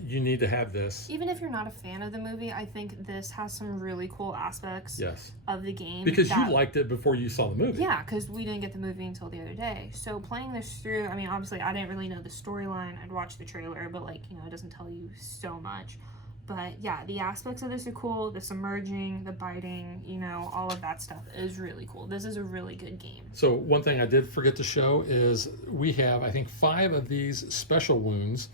you need to have this. Even if you're not a fan of the movie, I think this has some really cool aspects Yes. of the game. Because that- you liked it before you saw the movie. Yeah, because we didn't get the movie until the other day. So playing this through, I mean, obviously I didn't really know the storyline. I'd watched the trailer, but it doesn't tell you so much. But yeah, the aspects of this are cool. The submerging, the biting, all of that stuff is really cool. This is a really good game. So one thing I did forget to show is we have, I think, 5 of these special wounds.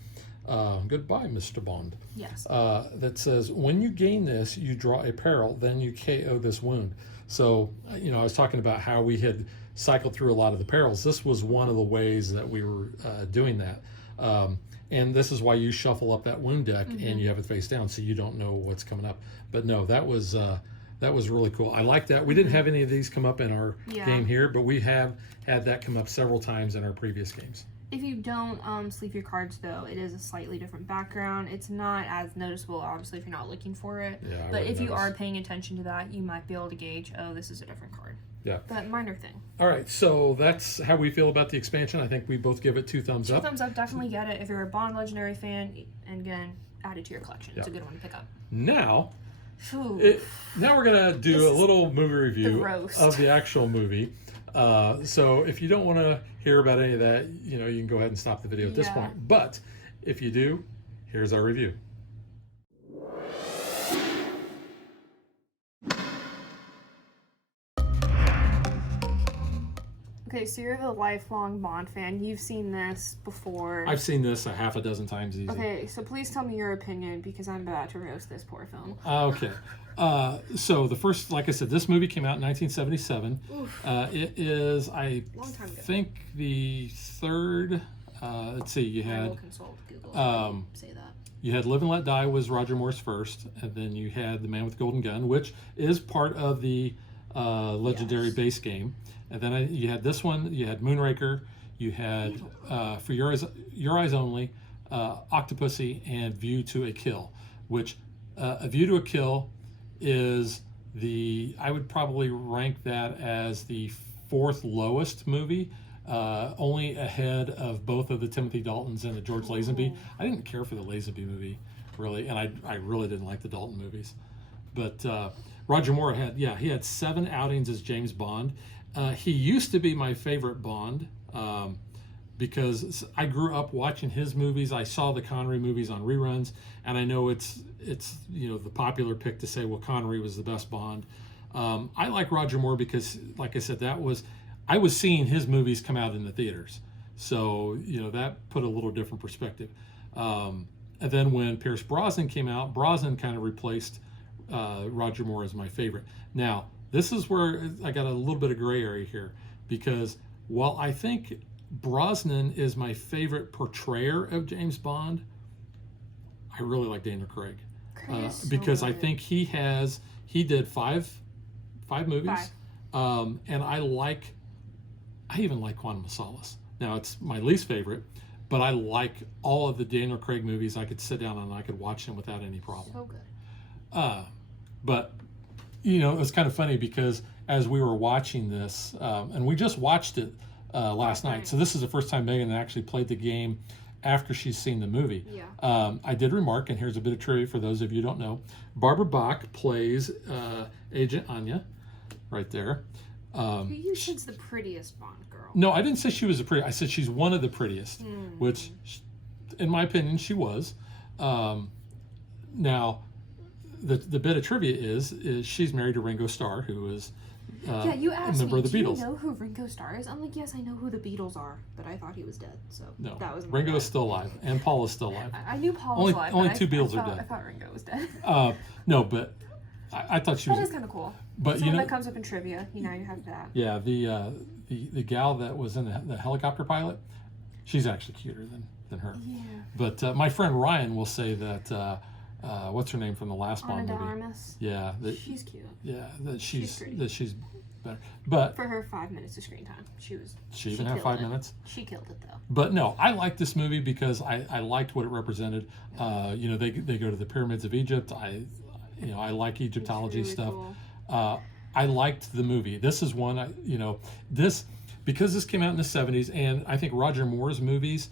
Goodbye, Mr. Bond. Yes. That says, when you gain this, you draw a peril, then you KO this wound. So, I was talking about how we had cycled through a lot of the perils. This was one of the ways that we were doing that. And this is why you shuffle up that wound deck and you have it face down so you don't know what's coming up. But no, that was really cool. I like that. We didn't have any of these come up in our game here, but we have had that come up several times in our previous games. If you don't sleeve your cards, though, it is a slightly different background. It's not as noticeable, obviously, if you're not looking for it. Yeah, I but wouldn't if you notice. are paying attention to that, you might be able to gauge, oh, this is a different card. Yeah. But minor thing. All right, so that's how we feel about the expansion. I think we both give it 2 thumbs up. Thumbs up, definitely get it. If you're a Bond Legendary fan, and again, add it to your collection. It's a good one to pick up. Now, Phew. now we're gonna do This a is little movie review the roast. of the actual movie. So if you don't want to hear about any of that, you can go ahead and stop the video at this Yeah. point. But if you do, here's our review. Okay, so you're the lifelong Bond fan. You've seen this before. I've seen this a half a dozen times easy. Okay, so please tell me your opinion because I'm about to roast this poor film. Okay. So the first, like I said, this movie came out in 1977. It is, I Long time ago. think, the third let's see, you I will had consult Google. Say that. you had Live and Let Die was Roger Moore's first, and then you had The Man with the Golden Gun, which is part of the legendary base game. And then you had this one. You had Moonraker. You had For Your Eyes Only, Octopussy, and View to a Kill. Which A View to a Kill is I would probably rank that as the fourth lowest movie. Only ahead of both of the Timothy Daltons and the George Lazenby. I didn't care for the Lazenby movie, really, and I really didn't like the Dalton movies. But Roger Moore he had 7 outings as James Bond. He used to be my favorite Bond because I grew up watching his movies. I saw the Connery movies on reruns, and I know it's the popular pick to say, well, Connery was the best Bond. I like Roger Moore because, like I said, I was seeing his movies come out in the theaters. So, that put a little different perspective. And then when Pierce Brosnan came out, Brosnan kind of replaced Roger Moore as my favorite. Now, this is where I got a little bit of gray area here, because while I think Brosnan is my favorite portrayer of James Bond, I really like Daniel Craig. Because I think he did five movies. And I even like Quantum of Solace. Now, it's my least favorite, but I like all of the Daniel Craig movies. I could sit down and I could watch them without any problem. So good. But, it's kind of funny because as we were watching this, and we just watched it last night. So this is the first time Megan actually played the game after she's seen the movie. Yeah. I did remark, and here's a bit of trivia for those of you who don't know. Barbara Bach plays Agent Anya right there. Who you said's the prettiest Bond girl? No, I didn't say she was the prettiest. I said she's one of the prettiest, which, in my opinion, she was. Now, the bit of trivia is she's married to Ringo Starr, who is you asked a member me, of the Beatles. Do you know who Ringo Starr is? I'm like, yes, I know who the Beatles are, but I thought he was dead. So no, that was Ringo is still alive, and Paul is still alive. I knew Paul was alive. Only 2 Beatles are dead. I thought Ringo was dead. No, but I thought she was. That is kind of cool. But Something that comes up in trivia, you have that. Yeah, the gal that was in the helicopter pilot, she's actually cuter than her. Yeah. But my friend Ryan will say that what's her name from the last Bond movie? Armas. Yeah, she's cute. Yeah, she's better. But for her 5 minutes of screen time, she even had 5 minutes. She killed it though. But no, I liked this movie because I liked what it represented. They go to the pyramids of Egypt. I like Egyptology really stuff. Cool. I liked the movie. This is one because this came out in the 70s, and I think Roger Moore's movies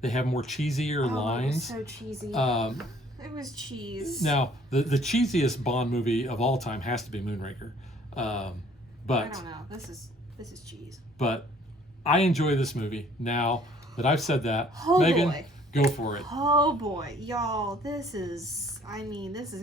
they have more cheesier lines. It was so cheesy. It was cheese. Now, the cheesiest Bond movie of all time has to be Moonraker. But I don't know. This is cheese. But I enjoy this movie. Now that I've said that, Megan, go for it. Oh boy, y'all, this is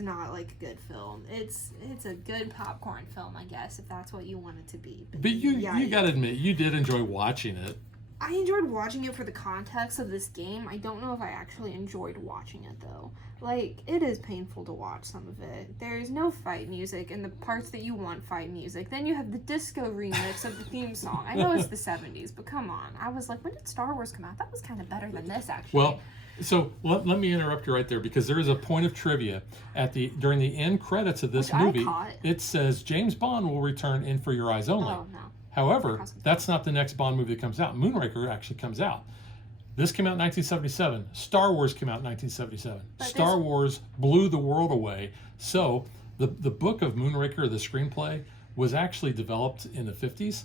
not like a good film. It's a good popcorn film, I guess, if that's what you want it to be. But you gotta admit, you did enjoy watching it. I enjoyed watching it for the context of this game. I don't know if I actually enjoyed watching it though. Like, it is painful to watch some of it. There's no fight music in the parts that you want fight music. Then you have the disco remix of the theme song. I know it's the 70s, but come on. I was like, when did Star Wars come out? That was kind of better than this, actually. Well, so let me interrupt you right there, because there is a point of trivia during the end credits of this movie. It says James Bond will return in For Your Eyes Only. Oh, no. However, that's not the next Bond movie that comes out. Moonraker actually comes out. This came out in 1977. Star Wars came out in 1977. Star Wars blew the world away. So the book of Moonraker, the screenplay, was actually developed in the 50s,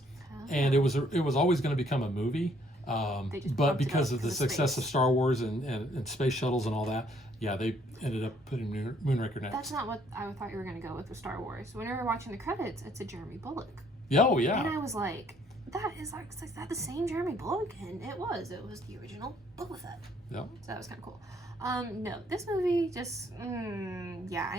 and it was always going to become a movie. But because of the success of Star Wars and space shuttles and all that, they ended up putting Moonraker next. That's not what I thought you were going to go with Star Wars. When we were watching the credits, it's a Jeremy Bullock. Oh, yeah. And I was like, is that the same Jeremy Bullock? And it was the original Boba Fett. Yep. So that was kind of cool. No, this movie just, I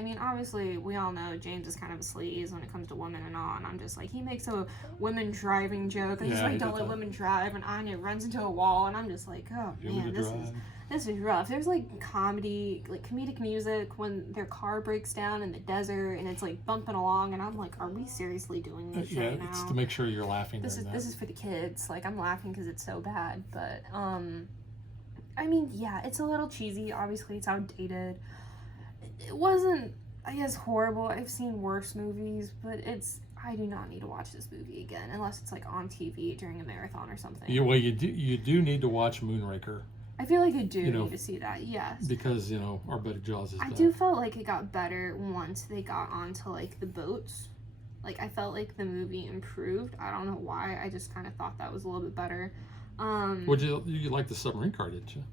mean, obviously, we all know James is kind of a sleaze when it comes to women and all, and I'm just like, he makes a women driving joke, and he's like, don't let women drive, and Anya runs into a wall, and I'm just like, oh, man, this is rough. There's like comedic music when their car breaks down in the desert and it's like bumping along, and I'm like, are we seriously doing this right now? It's to make sure you're laughing. This is for the kids. Like, I'm laughing because it's so bad, but I mean, yeah, it's a little cheesy. Obviously, it's outdated. It wasn't, I guess, horrible. I've seen worse movies, but I do not need to watch this movie again unless it's like on TV during a marathon or something. Yeah, well, you do need to watch Moonraker. I feel like I do need to see that, yes. Because, our buddy Jaws is back. I do felt like it got better once they got onto, like, the boats. Like, I felt like the movie improved. I don't know why. I just kind of thought that was a little bit better. You like the submarine car, didn't you?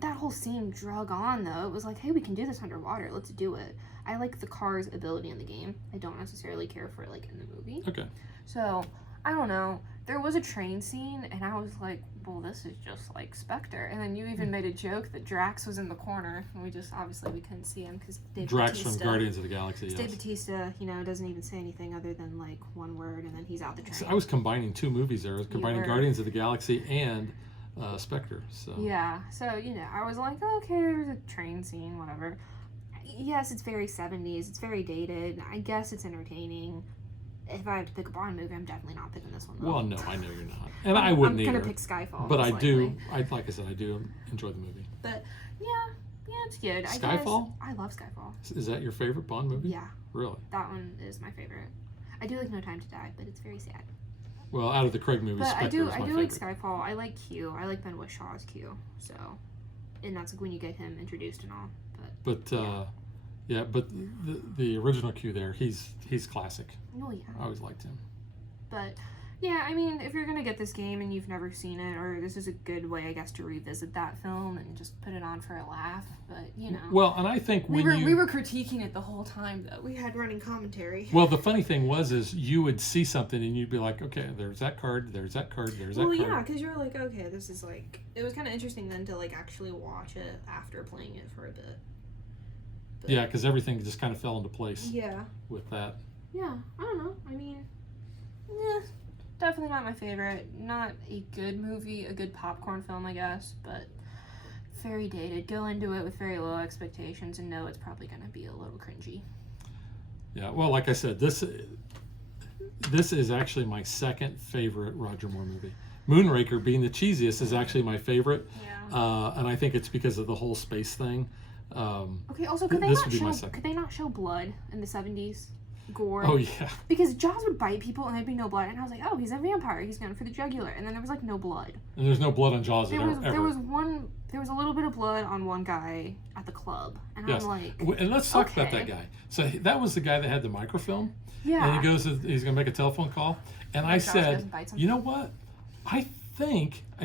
That whole scene drug on, though. It was like, hey, we can do this underwater. Let's do it. I like the car's ability in the game. I don't necessarily care for it, like, in the movie. Okay. So, I don't know. There was a train scene, and I was like, well, this is just like Spectre. And then you even made a joke that Drax was in the corner, and we couldn't see him because Drax from Guardians of the Galaxy, yes. Dave Bautista, doesn't even say anything other than, like, one word, and then he's out the train. So I was combining two movies there. I was combining Guardians of the Galaxy and Spectre. So. Yeah, so, I was like, okay, there's a train scene, whatever. Yes, it's very 70s. It's very dated. I guess it's entertaining. If I have to pick a Bond movie, I'm definitely not picking this one, though. Well, no, I know you're not. And I wouldn't either. I'm going to pick Skyfall. But I do, like I said, I do enjoy the movie. But, yeah, it's good. Skyfall? I love Skyfall. Is that your favorite Bond movie? Yeah. Really? That one is my favorite. I do like No Time to Die, but it's very sad. Well, out of the Craig movies, Spectre is my favorite. I do like Skyfall. I like Q. I like Ben Whishaw as Q. So, and that's when you get him introduced and all. But the original Q there, he's classic. Oh yeah. I always liked him. But yeah, I mean, if you're gonna get this game and you've never seen it, or this is a good way, I guess, to revisit that film and just put it on for a laugh. But Well, and I think we were critiquing it the whole time though. We had running commentary. Well, the funny thing is you would see something and you'd be like, okay, there's that card, there's that card, there's that card. Well, yeah, because you're like, okay, this is like, it was kind of interesting then to like actually watch it after playing it for a bit. But, yeah, because everything just kind of fell into place. Yeah. With that. Yeah, I don't know. I mean, definitely not my favorite. Not a good movie, a good popcorn film, I guess, but very dated. Go into it with very low expectations and know it's probably going to be a little cringy. Yeah, well, like I said, this is actually my second favorite Roger Moore movie. Moonraker, being the cheesiest, is actually my favorite. Yeah. And I think it's because of the whole space thing. Okay, also, could they not show blood in the 70s? Gore. Oh, yeah. Because Jaws would bite people and there'd be no blood. And I was like, oh, he's a vampire. He's going for the jugular. And then there was, like, no blood. And there's no blood on Jaws ever. There was a little bit of blood on one guy at the club. And yes. I'm like, and let's talk about that guy. So that was the guy that had the microfilm. Yeah. And he goes, he's going to make a telephone call. And I said, you know what? I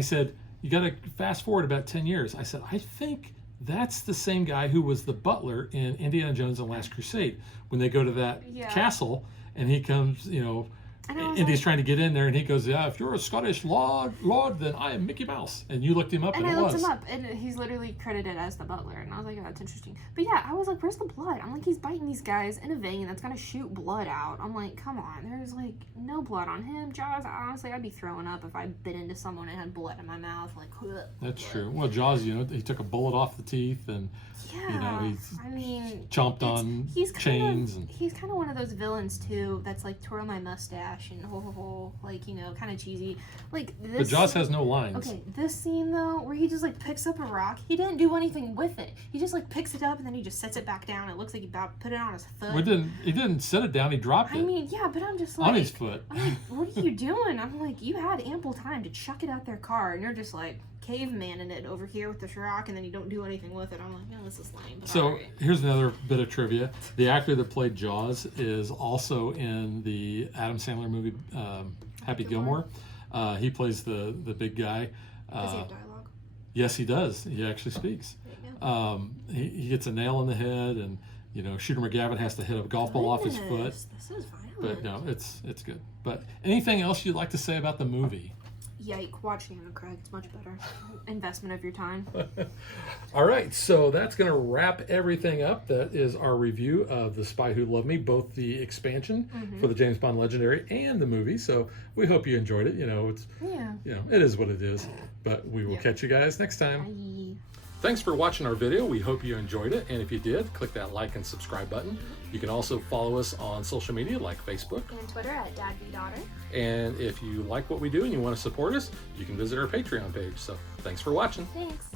said, you got to fast forward about 10 years. I said, I think that's the same guy who was the butler in Indiana Jones and the Last Crusade when they go to that castle and he comes, and he's trying to get in there and he goes, yeah, if you're a Scottish lord, then I am Mickey Mouse. And you looked him up and I looked him up and he's literally credited as the butler. And I was like, oh, that's interesting. But yeah, I was like, where's the blood? I'm like, he's biting these guys in a vein that's going to shoot blood out. I'm like, come on. There's like no blood on him. Jaws, honestly, I'd be throwing up if I bit into someone and had blood in my mouth. Like, that's true. Well, Jaws, he took a bullet off the teeth and chomped on chains. He's kind of one of those villains too that's like twirl my mustache and like, kind of cheesy. Like this. But Jaws has no lines. Okay, this scene though, where he just like picks up a rock, he didn't do anything with it. He just like picks it up and then he just sets it back down. It looks like he about put it on his foot. Well, he didn't set it down. He dropped it. I mean, yeah, but I'm just like on his foot. I'm like, what are you doing? I'm like, you had ample time to chuck it out their car, and you're just like caveman-ing it over here with this rock, and then you don't do anything with it. I'm like, this is lame. So here's another bit of trivia. The actor that played Jaws is also in the Adam Sandler movie Happy Gilmore. He plays the big guy. Does he have dialogue? Yes, he does. He actually speaks. He gets a nail in the head, and Shooter McGavin has to hit a golf ball off his foot. This is violent. But no, it's good. But anything else you'd like to say about the movie? Yike, watch Daniel Craig. It's much better. Investment of your time. All right, so that's going to wrap everything up. That is our review of The Spy Who Loved Me, both the expansion for the James Bond Legendary and the movie. So we hope you enjoyed it. It is what it is. But we will catch you guys next time. Bye. Thanks for watching our video. We hope you enjoyed it. And if you did, click that like and subscribe button. You can also follow us on social media like Facebook And Twitter at DadBeDaughter. And if you like what we do and you want to support us, you can visit our Patreon page. So thanks for watching. Thanks.